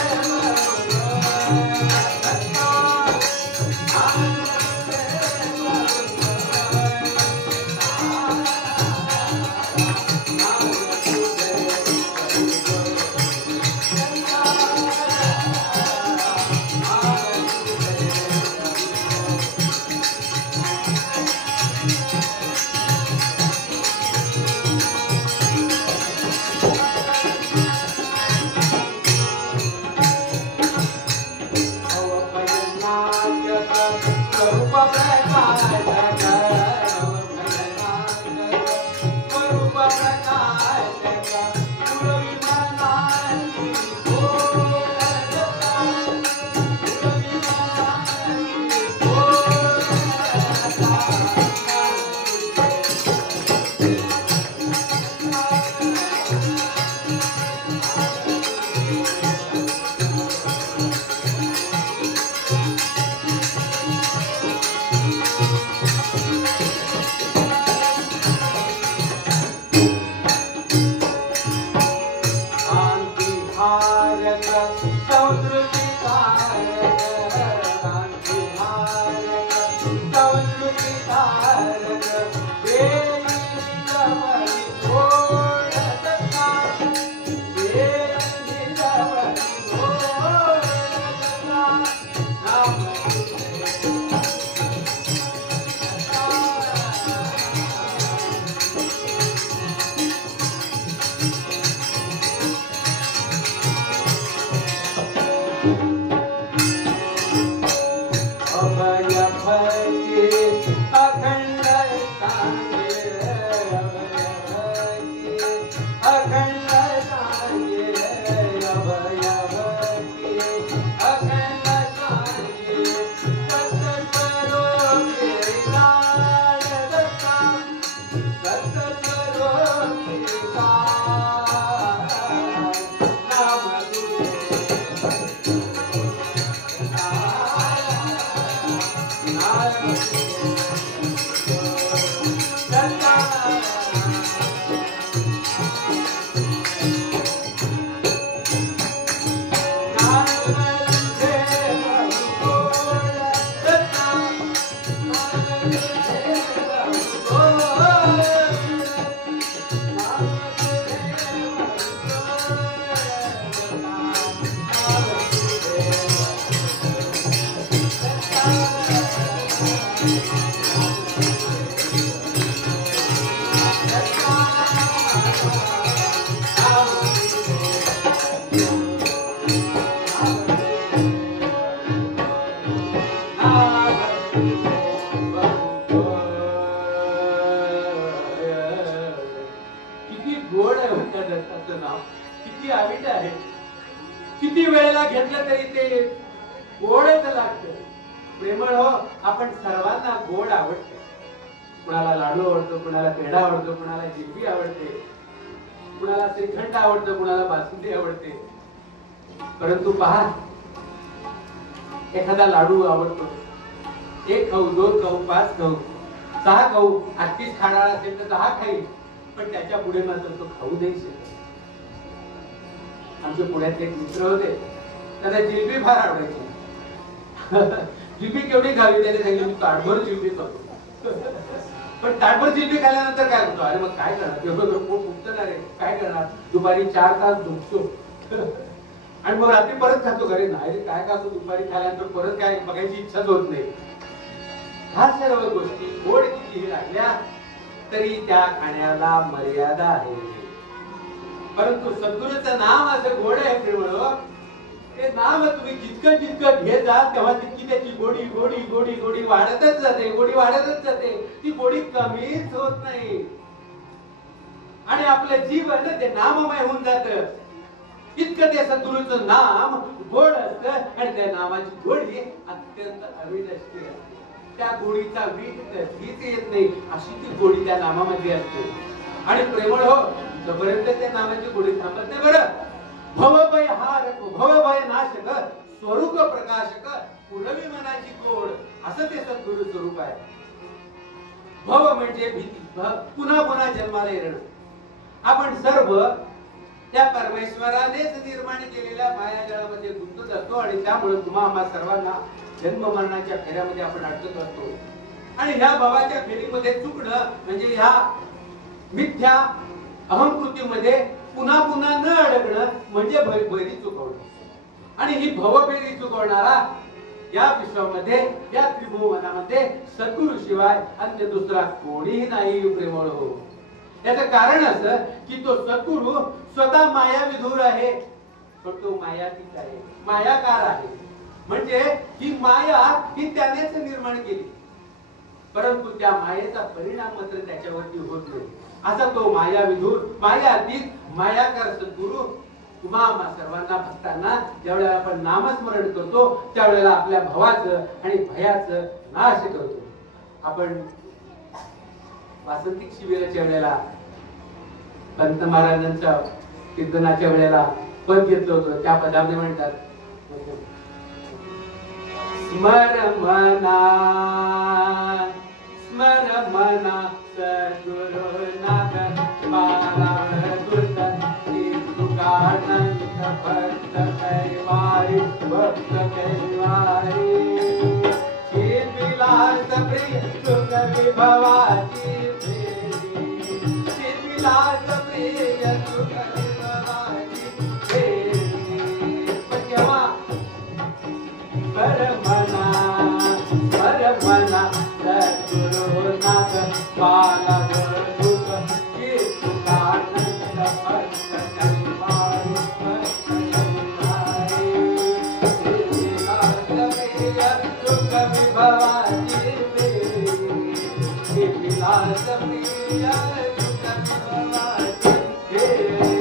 आहे. किती वेळेला घेतलं तरी ते गोडच लागतं. प्रेमळ हो, आपण सर्वांना गोड आवडतं. कुणाला लाडू आवडतो, कुणाला पेढा आवडतो, कुणाला जिलबी आवडते, कुणाला श्रीखंड आवडतं, कुणाला बासुंदी आवडते. परंतु पहा, एखादा लाडू आवडतो, 1 खाऊ, 2 खाऊ, 5 खाऊ, 6 खाऊ, 38 खाणार असेल तर 10 खाईल, पण त्याच्या पुढे मात्र तो खाऊ नाही शकत. आमच्या पुण्यात एक मित्र होते, त्यांना जिलबी फार आवडायची. जिलबी केवढी खावी, त्याने सांगितलं मी ताटभर जिलबी खातो. पण ताटभर जिलबी खाल्ल्यानंतर काय होतो? अरे मग काय करणार, एवढं पोट फुगतं ना रे, काय करणार? दुपारी 4 तास झोपतो आणि मग रात्री परत खातो. घरी नाही रे, काय खातो दुपारी खाल्यानंतर परत काय बघायची इच्छाच होत नाही. ह्या सर्व गोष्टी गोड कितीही लागल्या तरी त्या खाण्याला मर्यादा आहे. परंतु सद्गुरूचं नाम असं गोड आहे प्रेमळ. ते नाम तुम्ही जितकं जितकं घेत जाल तेव्हा तितकी त्याची गोडी गोडी गोडी गोडी वाढतच जाते, गोडी वाढतच जाते. ती गोडी कमीच होत नाही आणि आपलं जीवन ते नाममय होऊन जातं. इतकं ते सद्गुरूचं नाम गोड असतं आणि त्या नामाची गोडी अत्यंत अविनश्वर असते. त्या गोडीचा वीट कधीच येत नाही, अशी ती गोडी त्या नामामध्ये असते. आणि प्रेमळ हो, जोपर्यंत त्या नामाची गोडी थांबत नाही बरं. भवभय हारक, भवभय नाशक, स्वरूप प्रकाशक, पुनवी मनाची गोड, असं ते सद्गुरु स्वरूप आहे. भव म्हणजे भीती, पुन्हा पुन्हा जन्माला येणं. आपण सर्व त्या परमेश्वरानेच निर्माण केलेल्या मायाजाळामध्ये गुंतत असतो आणि त्यामुळे तुम्हा आम्हा सर्वांना जन्म मरणाच्या फेऱ्यामध्ये आपण अडकत असतो. आणि ह्या भवाच्या फेरीमध्ये चुकणं म्हणजे ह्या मिथ्या अहंकृतीमध्ये पुन्हा पुन्हा न अडकणं म्हणजे भैरी चुकवणं. आणि ही भवफेरी चुकवणारा या विश्वामध्ये, या त्रिभुवनामध्ये सद्गुरु शिवाय अन्य दुसरा कोणीही नाही प्रेमळ हो. याचं कारण असं की तो सद्गुरु स्वतः माया विधूर आहे, पण तो मायातीत आहे, मायाकार आहे. म्हणजे ही माया ही त्यानेच निर्माण केली, परंतु त्या मायेचा परिणाम मात्र त्याच्यावरती होत नाही. असा तो माया विधूर, मायातीत, मायाकार सद्गुरु तुम्हा आम्हा सर्वांना भक्तांना ज्यावेळेला आपण नामस्मरण करतो त्यावेळेला आपल्या भवाचं आणि भयाचं नाश करतो. आपण वासंतिक शिबिराच्या वेळेला पंत महाराजांच्या कीर्तनाच्या वेळेला पद घेतलं होतं. त्या पदामध्ये म्हणतात, स्मर मना सद्गुरु नाथ बाला तुकानंद भक्त कैवारी, भक्त कैवारी, चित विलास प्रिय सुख विभवाची फेरी, चित विलास प्रिय सुख विभवाची फेरी. पण केव्हा परमना सद्गुरु नाथ बाला दुख चित तुकानंद भक्त कैवारी, सुख विभवाची फेरी, चित विलास प्रिय सुख विभवाची फेरी.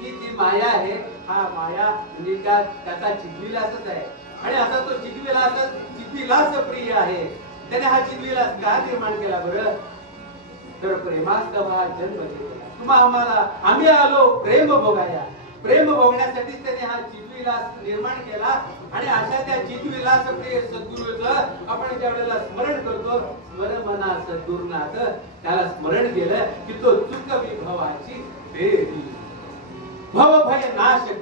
ही जी माया आहे, हा माया म्हणजे त्याचा चिद्विलासच आहे. आणि असा तो चिद्विलास प्रिय आहे. त्याने हा चिद्विलास का निर्माण केला बरं? तर प्रेमास्तव हा जन्म घेतला. तुम्हा आम्हाला, आम्ही आलो प्रेम भोगाया. प्रेम भोगण्यासाठीच त्याने हा चिद्विलास निर्माण केला. आणि अशा त्या चिद्विलास प्रिय सद्गुरूचं आपण ज्या वेळेला स्मरण करतो, स्मरण मना सद्गुरुनाथ, त्याला स्मरण केलं की तो चुक विभवाची फेरी, भवभय नाशक,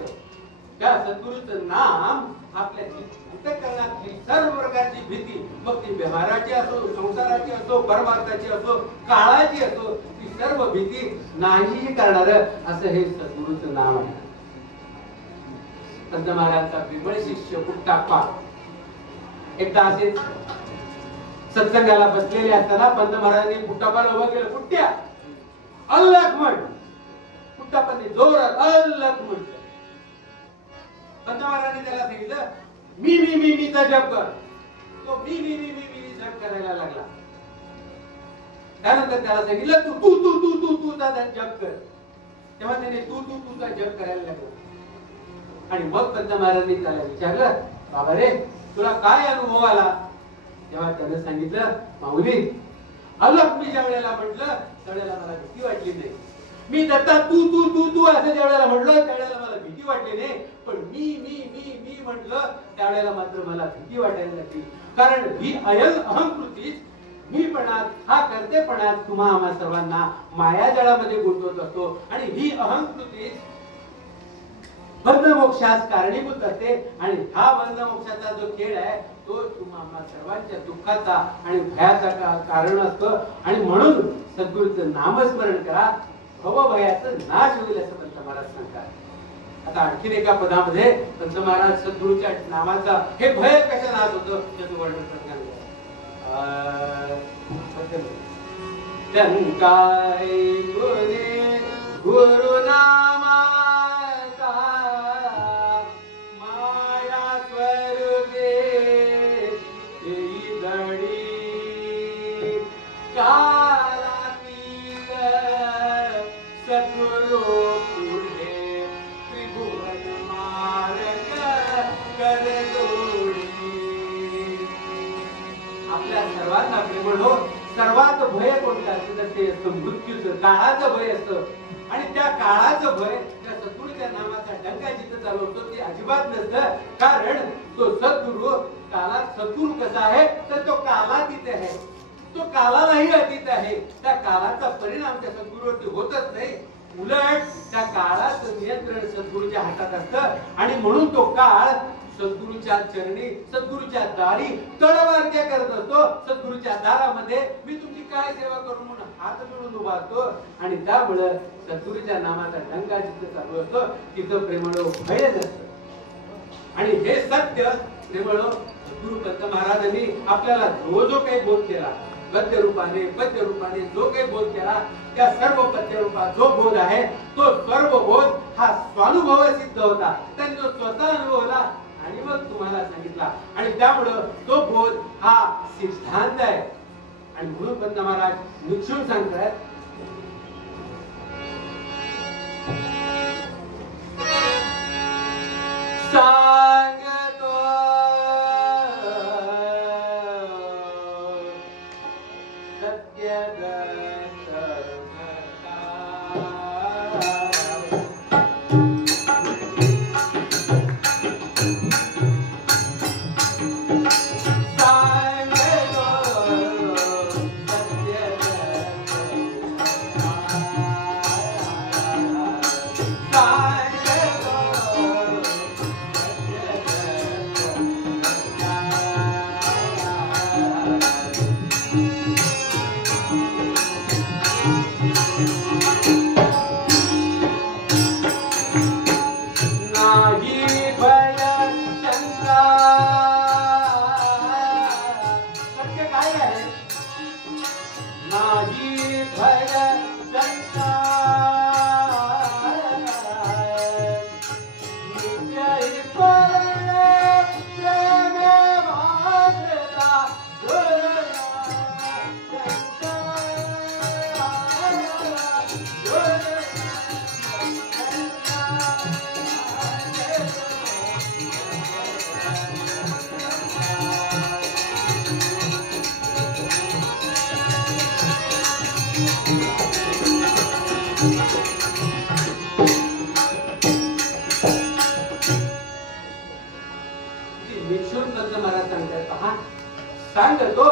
त्या सद्गुरूचं नाम आपल्या अंतःकरणातली सर्व प्रकारची भीती, मग ती व्यवहाराची असो, संसाराची असो, परमार्थाची असो, काळाची असो, ती सर्व भीती नाही करणार असं हे सद्गुरूचं नाव आहे. संत महाराजांचा विमळ शिष्य पुट्टाप्पा एकदा असेच सत्संगाला बसलेले असताना पंत महाराजांनी पुट्टाप्पाला उभं केलं. पुट्ट्या अल्लाह म्हण. पुट्टाप्पाने जोरात अल्लाह म्हटलं. पंत महाराजांनी त्याला सांगितलं मीचा जप कर. तो मी जप करायला लागला. त्यानंतर त्याला सांगितलं तू जप कर. तेव्हा त्याने तू तू तुझा जप करायला लागला. आणि मग पंत महाराजांनी त्याला विचारलं, बाबा रे तुला काय अनुभव आला? तेव्हा त्यानं सांगितलं, माऊली अलग मी ज्या वेळेला म्हटलं त्यावेळेला मला भीती वाटली नाही. मी दत्ता तू तू तू तू असं ज्या वेळेला म्हटलं त्यावेळेला मला भीती वाटली नाही. पण मी म्हटलं त्यावेळेला मात्र मला भीती वाटायला लागली. कारण ही अहंकृतीच मीपणात हा करतेपणात तुम्हा आम्हा सर्वांना मायाजाळामध्ये गुंतवत असतो. आणि ही अहंकृतीच बंधमोक्षास कारणीभूत असते. आणि हा बंधमोक्षाचा जो खेळ आहे तो तुम्हा आम्हा सर्वांच्या दुःखाचा आणि भयाचा कारण असतं. आणि म्हणून सद्गुरूचं नामस्मरण करा, भवभयाचं नाश होईल असं पंत महाराज सांगतात. आता आणखीन एका पदामध्ये पंत महाराज सद्गुरूच्या नामाचा हे भय कसं नाश होतं त्याचं वर्णन करतात. शंकाय गुणे गुरुनामाचा माया स्वरूपे तेई दडी कालातीत सद्गुरु पुढे त्रिभुवन मार्ग करदोडी. आपल्या सर्वांना प्रेमळ हो, सर्वात भय कोणतं असतं तर ते असतं मृत्यूचं, काळाचं भय असतं. आणि त्या काळाचं भय त्या सद्गुरूच्या नामाचा डंका जिथं चालू होतो ते अजिबात नसतं. कारण तो सद्गुरू काळात सद्गुरू कसा आहे तर तो कालातीत आहे, तो कालालाही अतीत आहे. त्या काळाचा परिणाम त्या सद्गुरूवरती होतच नाही. उलट त्या काळाचं नियंत्रण सद्गुरूच्या हातात असतं. आणि म्हणून तो काळ सद्गुरूच्या चरणी सद्गुरूच्या दारी तळवारक्या करत असतो. सद्गुरूच्या दारामध्ये मी तुमची काय सेवा करू म्हणून हात जोडून उभा असतो. आणि त्यामुळं सद्गुरूच्या नामाचा डंका जिथं चालू असतो तिथं प्रेमळ भय नसतं. आणि हे सत्य प्रेमळ सद्गुरू पंत महाराजांनी आपल्याला जो काही बोध केला गद्य रूपाने पद्य रूपाने जो काही बोध केला त्या सर्व पद्य रूपात जो बोध आहे तो सर्व बोध हा स्वानुभव सिद्ध होता. त्यांनी तो स्वतः अनुभवला आणि मग तुम्हाला सांगितला. आणि त्यामुळं तो बोध हा सिद्धांत आहे. आणि म्हणून पंत महाराज निक्षून सांगतात, सांगतो सत्य सांगतो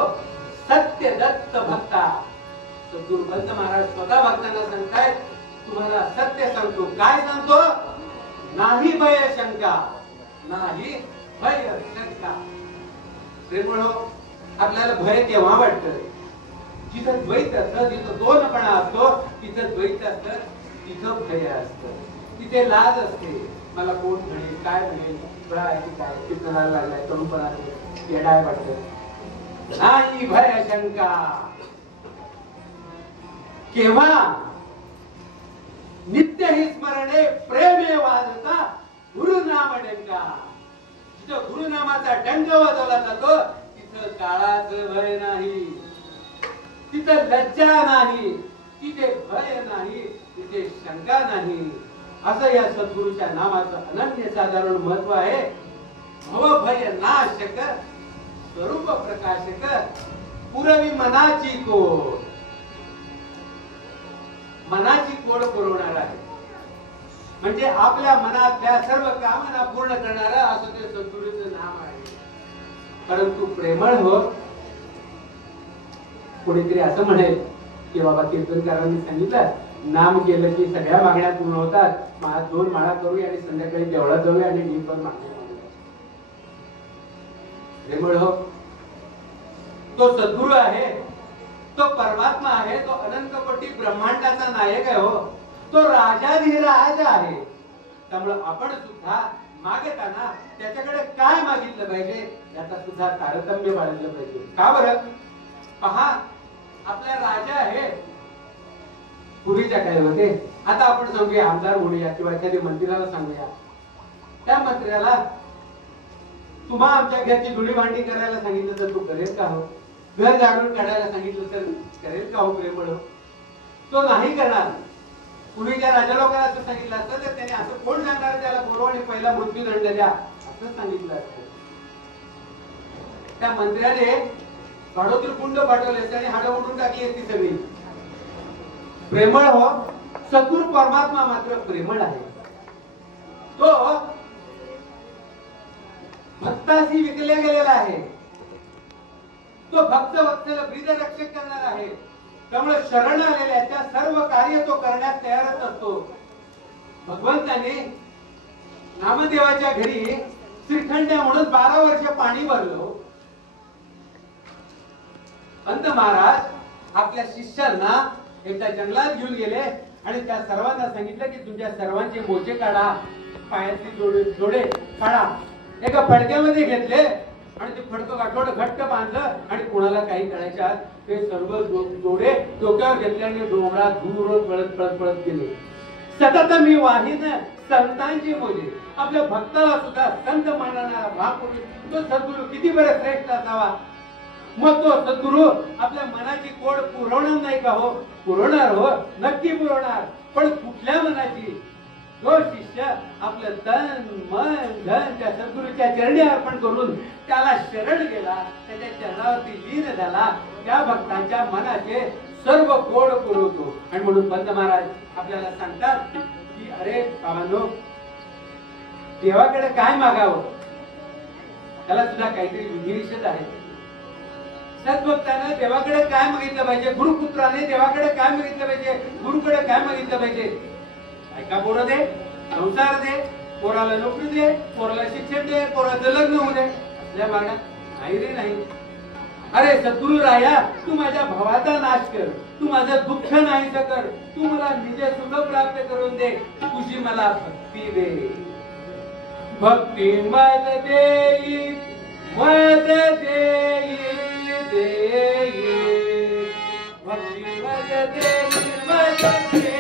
सत्य दत्त भक्ता. सद्गुरू पंत महाराज स्वतः भक्तांना सांगतायत तुम्हाला सत्य सांगतो. काय सांगतो? नाही भय शंका, नाही भय शंका. प्रेमळो आपल्याला भय केव्हा वाटतं? जिथं द्वैत असतं, जिथं दोनपणा असतो तिथं द्वैत असतं, तिथं भय असतं, तिथे लाज असते. मला कोण म्हणेल, काय म्हणेल, काय कीर्तनाला लागलाय, तरुणपणा येडाय वाटतं. नाही भय शंका. केव्हा? नित्य ही स्मरणे प्रेमे वाजता गुरुनाम डंका. जिथं गुरुनामाचा डंक वाजवला जातो तिथं काळाचं भय नाही, तिथं लज्जा नाही, तिथे भय नाही, तिथे शंका नाही, असं या सद्गुरूच्या नामाचं अनन्यसाधारण महत्व आहे. भव भय नाशक, स्वरूप प्रकाशक, पुरवी मनाची कोड. मनाची कोड पुरवणार आहे, म्हणजे आपल्या मनातल्या सर्व कामना पूर्ण करणारं असं ते सद्गुरूचं नाम आहे. परंतु प्रेमळ हो. कोणीतरी असं म्हणेल की बाबा कीर्तनकारांनी सांगितलं नाम केलं की सगळ्या मागण्या पूर्ण होतात, 2 माळा करूया आणि संध्याकाळी देवळात जाऊया आणि ढीपभर मागण्या मागूया. प्रेमळ हो. तो सद्गुरू आहे, तो परमात्मा आहे, तो अनंत कोटी ब्रह्मांडाचा नायक आहे हो. तो राजाधिराज आहे. त्यामुळे आपण सुद्धा मागताना त्याच्याकडे काय मागितलं पाहिजे याचा सुद्धा तारतम्य बाळगलं पाहिजे. का बरं? पहा, आपला राजा आहे. पूर्वीच्या काय होते, आता आपण सांगूया आमदार म्हणूया किंवा एखाद्या मंत्र्याला सांगूया, त्या मंत्र्याला तुम्हा आमच्या घरची धुळी भांडी करायला सांगितलं तर तो करेल का हो? घर झाडून काढायला सांगितलं तर करेल का हो? प्रेमळ. तो नाही करणार. पूर्वीच्या राजा लोकांना असं सांगितलं असतं तर त्याने असं कोण सांगणार त्याला बोलवा आणि पहिला मृत्यूदंड द्या असं सांगितलं असतं. त्या मंत्र्याने भाडोतील कुंड पाठवले आणि हाडं उडून टाकली असती सगळी. प्रेमळ हो. सद्गुरू परमात्मा मात्र प्रेमळ आहे. तो भक्ताशी विकल्या गेलेला आहे. तो भक्त वत्सल ब्रीद रक्षक करणार आहे. त्यामुळे शरण आलेल्याच्या सर्व कार्य तो करण्यास तयारच असतो. भगवंताने नामदेवाच्या घरी श्रीखंड्या म्हणून 12 वर्ष पाणी भरलं. पंत महाराज आपल्या शिष्यांना एकदा जंगलात घेऊन गेले आणि त्या सर्वांना सांगितलं की तुमच्या सर्वांचे मोजे काढा, पायातली जोडे काढा. एका फडक्यामध्ये घेतले आणि ते फडकं गाठोड घट्ट बांधलं आणि कोणाला काही करायच्या ते सर्व जोडे डोक्यावर घेतले आणि डोंगरात दूर पळत गेले. सतत मी वाहीन संतांची मोजे. आपल्या भक्ताला सुद्धा संत मानणारा महापुरुष तो सद्गुरू किती बरं श्रेष्ठ असावा. मग तो सद्गुरू आपल्या मनाची कोड पुरवणार नाही का हो? पुरवणार हो, नक्की पुरवणार. पण कुठल्या मनाची? जो शिष्य आपलं तन मन धन त्या सद्गुरूच्या चरणी अर्पण करून त्याला शरण गेला, त्याच्या चरणावरती लीन झाला, त्या भक्तांच्या मनाचे सर्व कोड पुरवतो. आणि म्हणून पंत महाराज आपल्याला सांगतात की अरे बाबांनो, देवाकडे काय मागावं त्याला सुद्धा काहीतरी विधिनिषेध आहे. सद्भक्ताने देवाकडे काय मागितलं पाहिजे, गुरुपुत्राने देवाकडे काय मागितलं पाहिजे, गुरुकडे काय मागितलं पाहिजे? ऐका, पोरं दे, संसार दे, पोराला नोकरी दे, पोराला शिक्षण दे, पोराचं लग्न होऊ दे, असल्या मागण्या नाही रे नाही. अरे सद्गुरु राया, तू माझ्या भावाचा नाश कर, तू माझं दुःख नाहीस कर, तू मला निज सुख प्राप्त करून दे, तुझी मला भक्ती दे. भक्ती मद देई, मद देई, देई भक्ती मद देई, मद देई.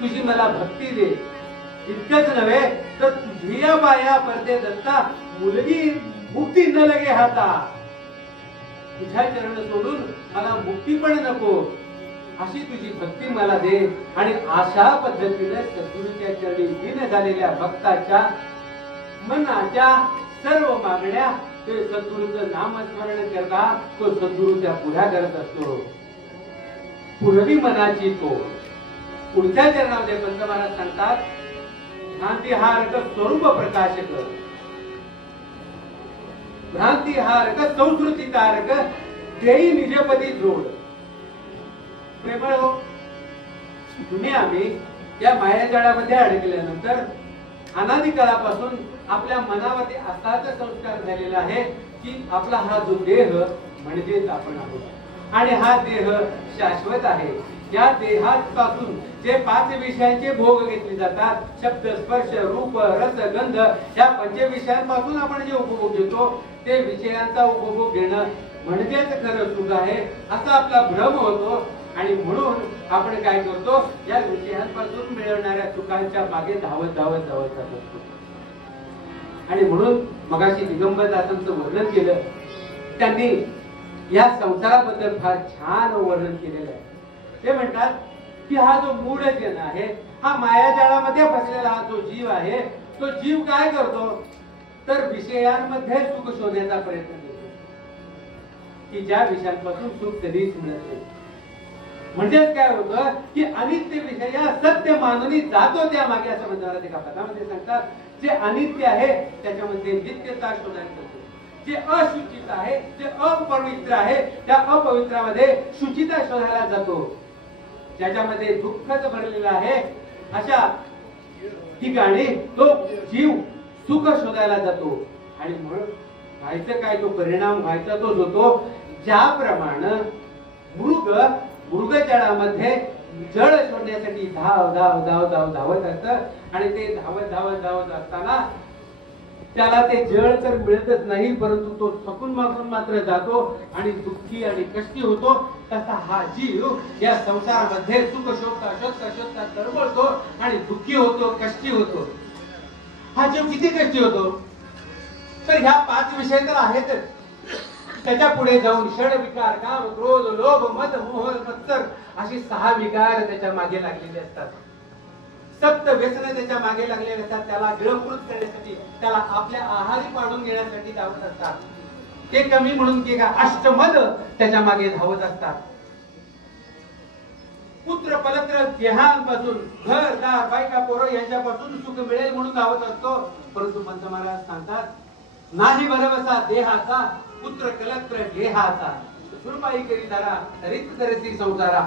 तुझी मला भक्ती दे. इतकंच नव्हे तर तुझ्या पाया पडते दत्ता, मुलगी मुक्ती न लगे हाता. तुझ्या चरण सोडून मला मुक्ती पण नको, अशी तुझी भक्ती मला दे. आणि अशा पद्धतीने सद्गुरूच्या चरणी लीन झालेल्या भक्ताच्या मनाच्या सर्व मागण्या ते सद्गुरूचं नामस्मरण करता तो सद्गुरू त्या पुढ्या करत असतो. पुरवी मनाची तो पुढच्या चरणामध्ये पंत महाराज सांगतात, भ्रांतिहारक स्वरूप प्रकाशक, भ्रांतिहारक संस्कृतिकारक, तेही निजपदी जोड. प्रेमळ हो, तुम्ही आम्ही या मायाजाळामध्ये अडकल्यानंतर अनादी काळापासून आपल्या मनामध्ये असाच संस्कार झालेला आहे की आपला हा जो देह म्हणजेच आपण आहोत आणि हा देह शाश्वत आहे. या देहापासून जे 5 विषयांचे भोग घेतले जातात, शब्द स्पर्श रूप रस गंध, या 5 विषयांपासून आपण जे उपभोग घेतो ते विषयांचा उपभोग घेणं म्हणजेच खरं सुख आहे असा आपला भ्रम होतो. आणि म्हणून आपण काय करतो, या विषयांपासून मिळवणाऱ्या सुखांच्या मागे धावत धावत धावत जात असतो. आणि म्हणून मगाशी दिगंबरदासांचं वर्णन केलं, त्यांनी या संसाराबद्दल फार छान वर्णन केलेलं आहे. ते म्हणतात की हा जो मूळ जन आहे, हा मायाजाळामध्ये फसलेला हा जो जीव आहे, तो जीव काय करतो तर विषयांमध्ये सुख शोधण्याचा प्रयत्न करतो की ज्या विषयांपासून सुख कधीच मिळत नाही. म्हणजेच काय होतं की अनित्य विषय सत्य मानून जातो त्या मागे, असं म्हणतात. एका पदामध्ये सांगतात, जे अनित्य आहे त्याच्यामध्ये नित्यता शोधायला जातो, जे अशुचित आहे, जे अपवित्र आहे, त्या अपवित्रामध्ये शुचिता शोधायला जातो, ज्याच्यामध्ये दुःखच भरलेलं आहे अशा ठिकाणी तो जीव सुख शोधायला जातो. आणि म्हणून व्हायचं काय, तो परिणाम व्हायचा तोच होतो, ज्याप्रमाणे मृगजळामध्ये जळ शोधण्यासाठी धाव धाव धाव धाव धावत असत आणि ते धावत धावत धावत असताना त्याला ते जळ तर मिळतच नाही, परंतु तो थकून मागून मात्र जातो आणि दुःखी आणि कष्टी होतो. तसा हा जीव या संसारामध्ये सुख शोधता शोधता शोधता तळमळतो आणि दुःखी होतो, कष्टी होतो. हा जीव किती कष्टी होतो तर ह्या 5 विषय तर आहेतच, त्याच्या पुढे जाऊन षड विकार, काम क्रोध लोभ मद मोह मत्सर अशी 6 विकार त्याच्या मागे लागलेले असतात. 7 व्यसने त्याच्या मागे लागलेले असतात. त्याला गिळंकृत करण्यासाठी, त्याला आपल्या आहारी पाडून घेण्यासाठी धावत असतात. ते कमी म्हणून की का अष्टमद त्याच्या मागे धावत असतात. पुत्र पलत्र देहांपासून, घर दार बायका पोरं यांच्यापासून सुख मिळेल म्हणून धावत असतो. परंतु पंत महाराज सांगतात, नाही भरवसा देहाचा, पुत्र कलत्र देहाचा, सुरपाई करी धरा तरीच तरसी संसारा.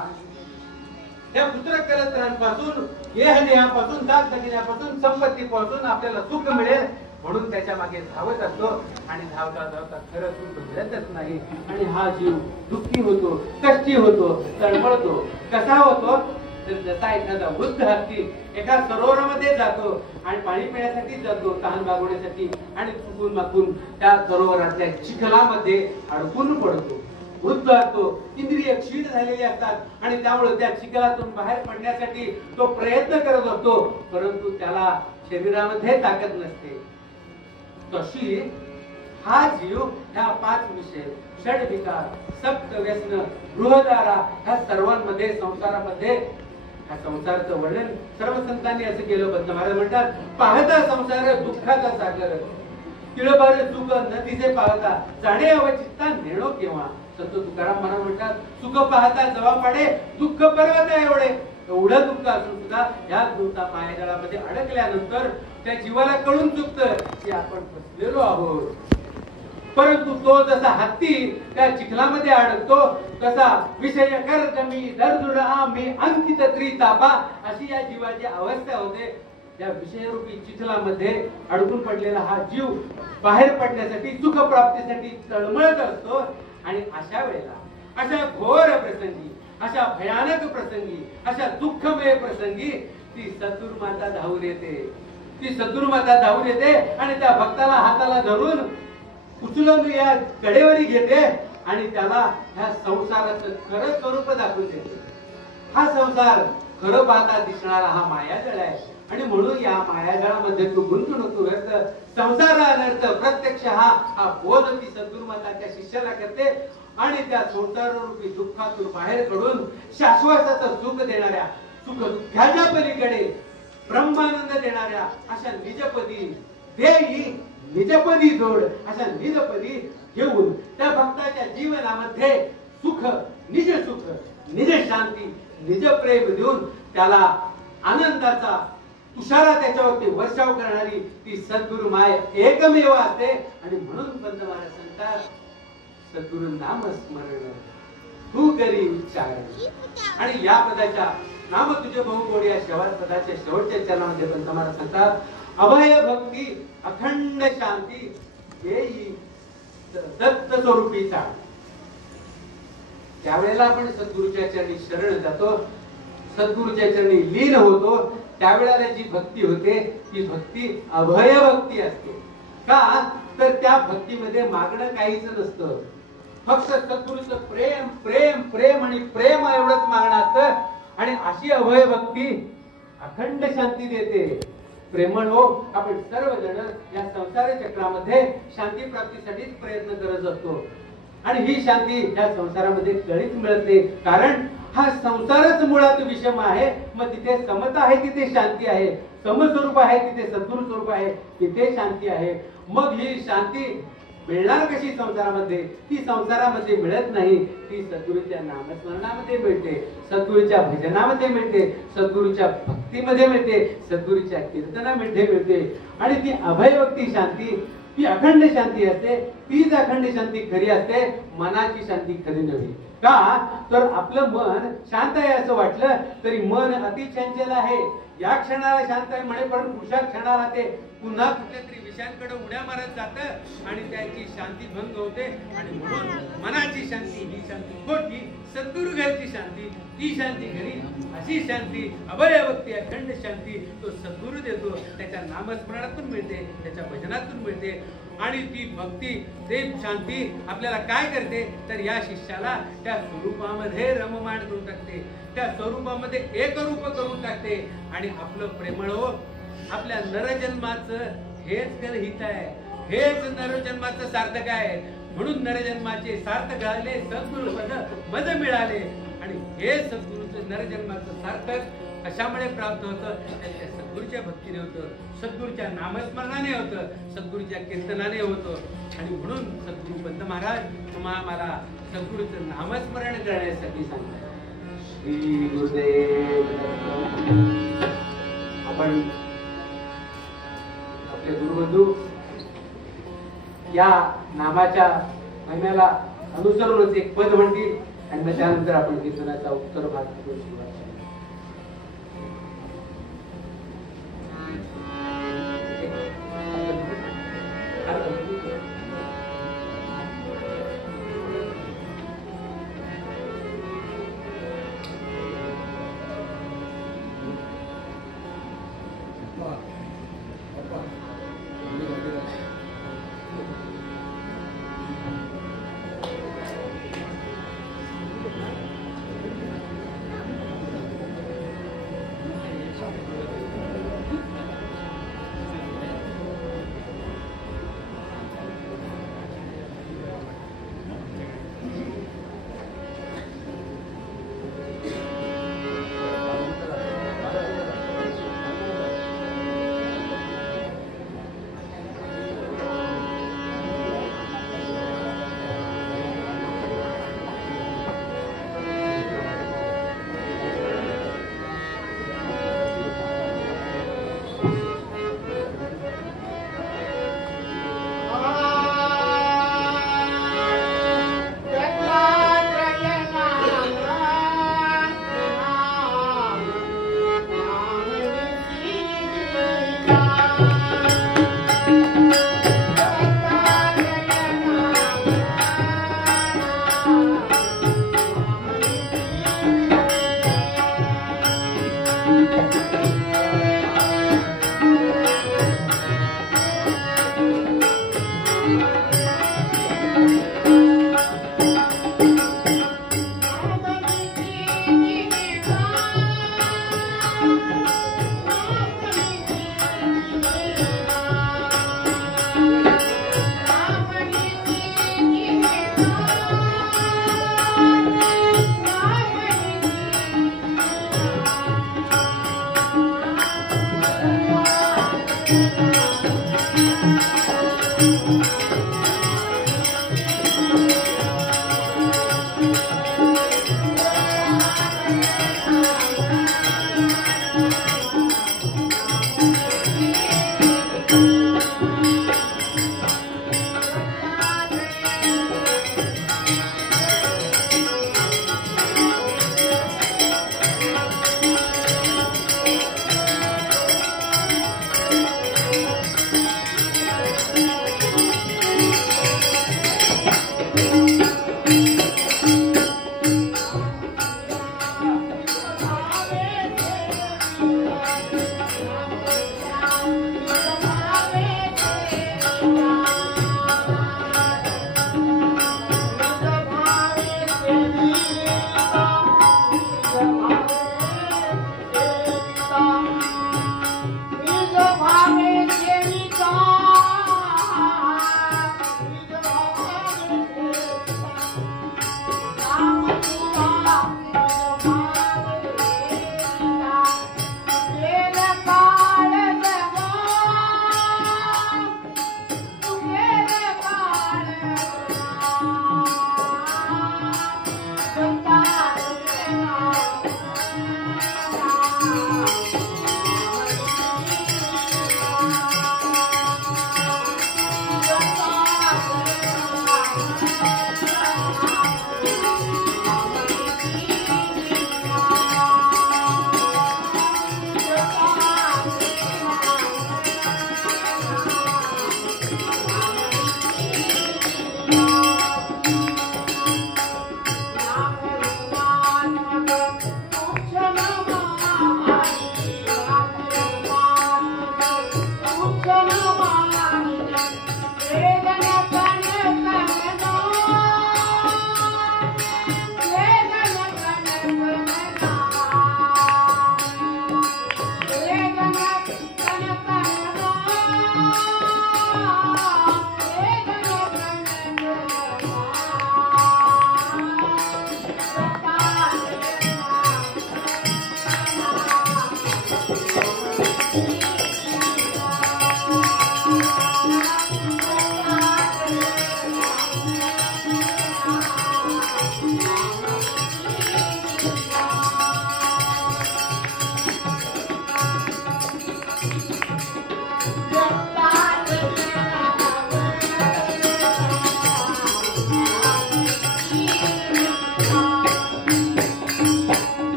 या पुत्र कलत्रांपासून, देहापासून, दागदागिन्यापासून, संपत्तीपासून आपल्याला सुख मिळेल म्हणून त्याच्या मागे धावत असतो. आणि धावता धावता खरं सुख मिळतच नाही आणि हा जीव दुःखी होतो, कष्टी होतो, तळमळतो. कसा होतो तर जसा एखादा वृद्ध हत्ती एका सरोवरामध्ये जातो आणि पाणी पिण्यासाठी जातो, तहान भागवण्यासाठी, आणि चुकून मागून त्या सरोवरातल्या चिखलामध्ये अडकून पडतो. वृद्ध असतो, इंद्रिय क्षीण झालेले असतात आणि त्यामुळे त्या चिखलातून बाहेर पडण्यासाठी तो प्रयत्न करत असतो, परंतु त्याला शरीरामध्ये ताकद नसते. तशी हा जीव ह्या 5 विषय, षड विकार, सप्त व्यसन, गृहदारा, ह्या सर्वांमध्ये संसारामध्ये, ह्या संसाराचं वर्णन सर्व संतांनी असं केलं. पंत महाराज म्हणतात, पाहता संसार दुःखाचा सागर, तिळभर सुख नदीचे पाहता, जाणे अवचित्ता नेणो केव्हा. संत तुकाराम महाराज म्हणतात, सुख पाहता जवा पाडे, दुःख पर्वत एवढे. एवढं दुःख असून सुद्धा या दुःखा मायाजाळामध्ये अडकल्यानंतर त्या जीवाला कळून चुकतं की आपण फसलेलो आहोत. परंतु तो जसा हत्ती त्या चिखलामध्ये अडकतो, तसा विषय कर्दमी दर्दुर आम्ही अंकित त्रितापा, अशी या जीवाची अवस्था होते. या विषयरूपी चिखलामध्ये अडकून पडलेला हा जीव बाहेर पडण्यासाठी, सुख प्राप्तीसाठी तळमळत असतो. आणि अशा वेळेला, अशा घोर प्रसंगी, अशा भयानक प्रसंगी, अशा दुःखमय प्रसंगी ती सद्गुरुमाता धावून येते. ती सद्गुरुमाता धावून येते आणि त्या भक्ताला हाताला धरून उचलून या कडेवरी घेते आणि त्याला ह्या संसाराचं खरं स्वरूप दाखवून देते. हा संसार खरं पाहता दिसणारा हा मायाजाळ आहे आणि म्हणून या मायाजाळामध्ये तू गुंतू नको. संसार अनर्थ प्रत्यक्ष हा बोध ती सद्गुरुमाता त्या शिष्याला करते आणि त्या संसाररूपी दुःखातून बाहेर काढून शाश्वताचं सुख देणाऱ्या, सुख दुःखाच्या पलीकडे ब्रह्मानंद देणाऱ्या अशा निजपदी देई निजपदी जोड अशा निजपदी घेऊन त्या भक्ताच्या जीवनामध्ये सुख, निज सुख, निज शांती, निज प्रेम देऊन त्याला आनंदाचा तुषारा त्याच्यावरती वर्षाव करणारी ती सद्गुरु माय एकमेव असते. आणि म्हणून पंत महाराज सांगतात, सद्गुरु नाम स्मरण तू करी उच्चारण. आणि या पदाच्या नाम तुझे बहुगोड या पदाच्या शेवटच्या चरणामध्ये पंत महाराज सांगतात, अभय भक्ती अखंड शांती येई दत्त स्वरूपीचा. त्यावेळेला आपण सद्गुरूच्या चरणी शरण जातो, सद्गुरूच्या चरणी लीन होतो, त्यावेळेला जी भक्ती होते ती भक्ती अभय भक्ती असते. का तर त्या भक्तीमध्ये मागणं काहीच नसतं, फक्त सद्गुरूचं प्रेम प्रेम प्रेम आणि प्रेम एवढंच मागणं असतं. आणि अशी अभय भक्ती अखंड शांती देते. प्रेमळ हो, आपण सर्वजण या संसार चक्रामध्ये शांती प्राप्तीसाठीच प्रयत्न करत असतो. आणि ही शांती या संसारामध्ये कधीच मिळत नाही, कारण हा संसारच मुळात विषम आहे. मग तिथे समता आहे तिथे शांती आहे, समस्वरूप आहे तिथे सद्गुरु स्वरूप आहे तिथे शांती आहे. मग ही शांती मिळणार कशी संसारामध्ये? ती संसारामध्ये मिळत नाही, ती सद्गुरूच्या नामस्मरणामध्ये मिळते, सद्गुरूच्या भजनामध्ये मिळते, सद्गुरूच्या भक्तीमध्ये मिळते, सद्गुरूच्या कीर्तनामध्ये मिळते. आणि ती अभय भक्ती शांती ती अखंड शांती असते. तीच अखंड शांती खरी असते, मनाची शांती खरी नव्हे. का तर आपलं मन शांत आहे असं वाटलं तरी मन अतिचंचल आहे. या क्षणाला शांत आहे म्हणेपर्यंत पुढच्या क्षणाला ते पुन्हा कुठल्या तरी विषयांकडे उड्या मारत जातं आणि त्याची शांती भंग होते. आणि म्हणून मनाची शांती ही शांती खोटी, सद्गुरु घरची शांती ती शांती घरी. अशी शांती अभय भक्ती अखंड शांती तो सद्गुरु देतो. त्याच्या नामस्मरणातून मिळते, त्याच्या भजनातून मिळते. आणि ती भक्ती ते शांती आपल्याला काय करते तर या शिष्याला त्या स्वरूपामध्ये रममाण करून टाकते, त्या स्वरूपामध्ये एकरूप करून टाकते. आणि आपलं प्रेमळ हो, आपल्या नरजन्माचं हेच खरं हित आहे, हेच नरजन्माचं सार्थक आहे. म्हणून नरजन्माचे सार्थक झाले, सद्गुरु पद मज मिळाले. आणि हे सद्गुरूचं नरजन्माचं सार्थक कशामुळे प्राप्त होतं? त्या सद्गुरूच्या भक्तीने होतं, सद्गुरूच्या नामस्मरणाने होतं, सद्गुरूच्या कीर्तनाने होतं. आणि म्हणून सद्गुरू पंत महाराज तुम्हाला सद्गुरूचं नामस्मरण करण्यासाठी सांगतात. श्री गुरुदेव. आपण आपले गुरुबंधू या नामाच्या महिन्याला अनुसरूनच एक पद म्हणतील आणि त्यानंतर आपण कीर्तनाचा उत्तर भाग सुरुवात करू.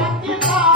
रंजिता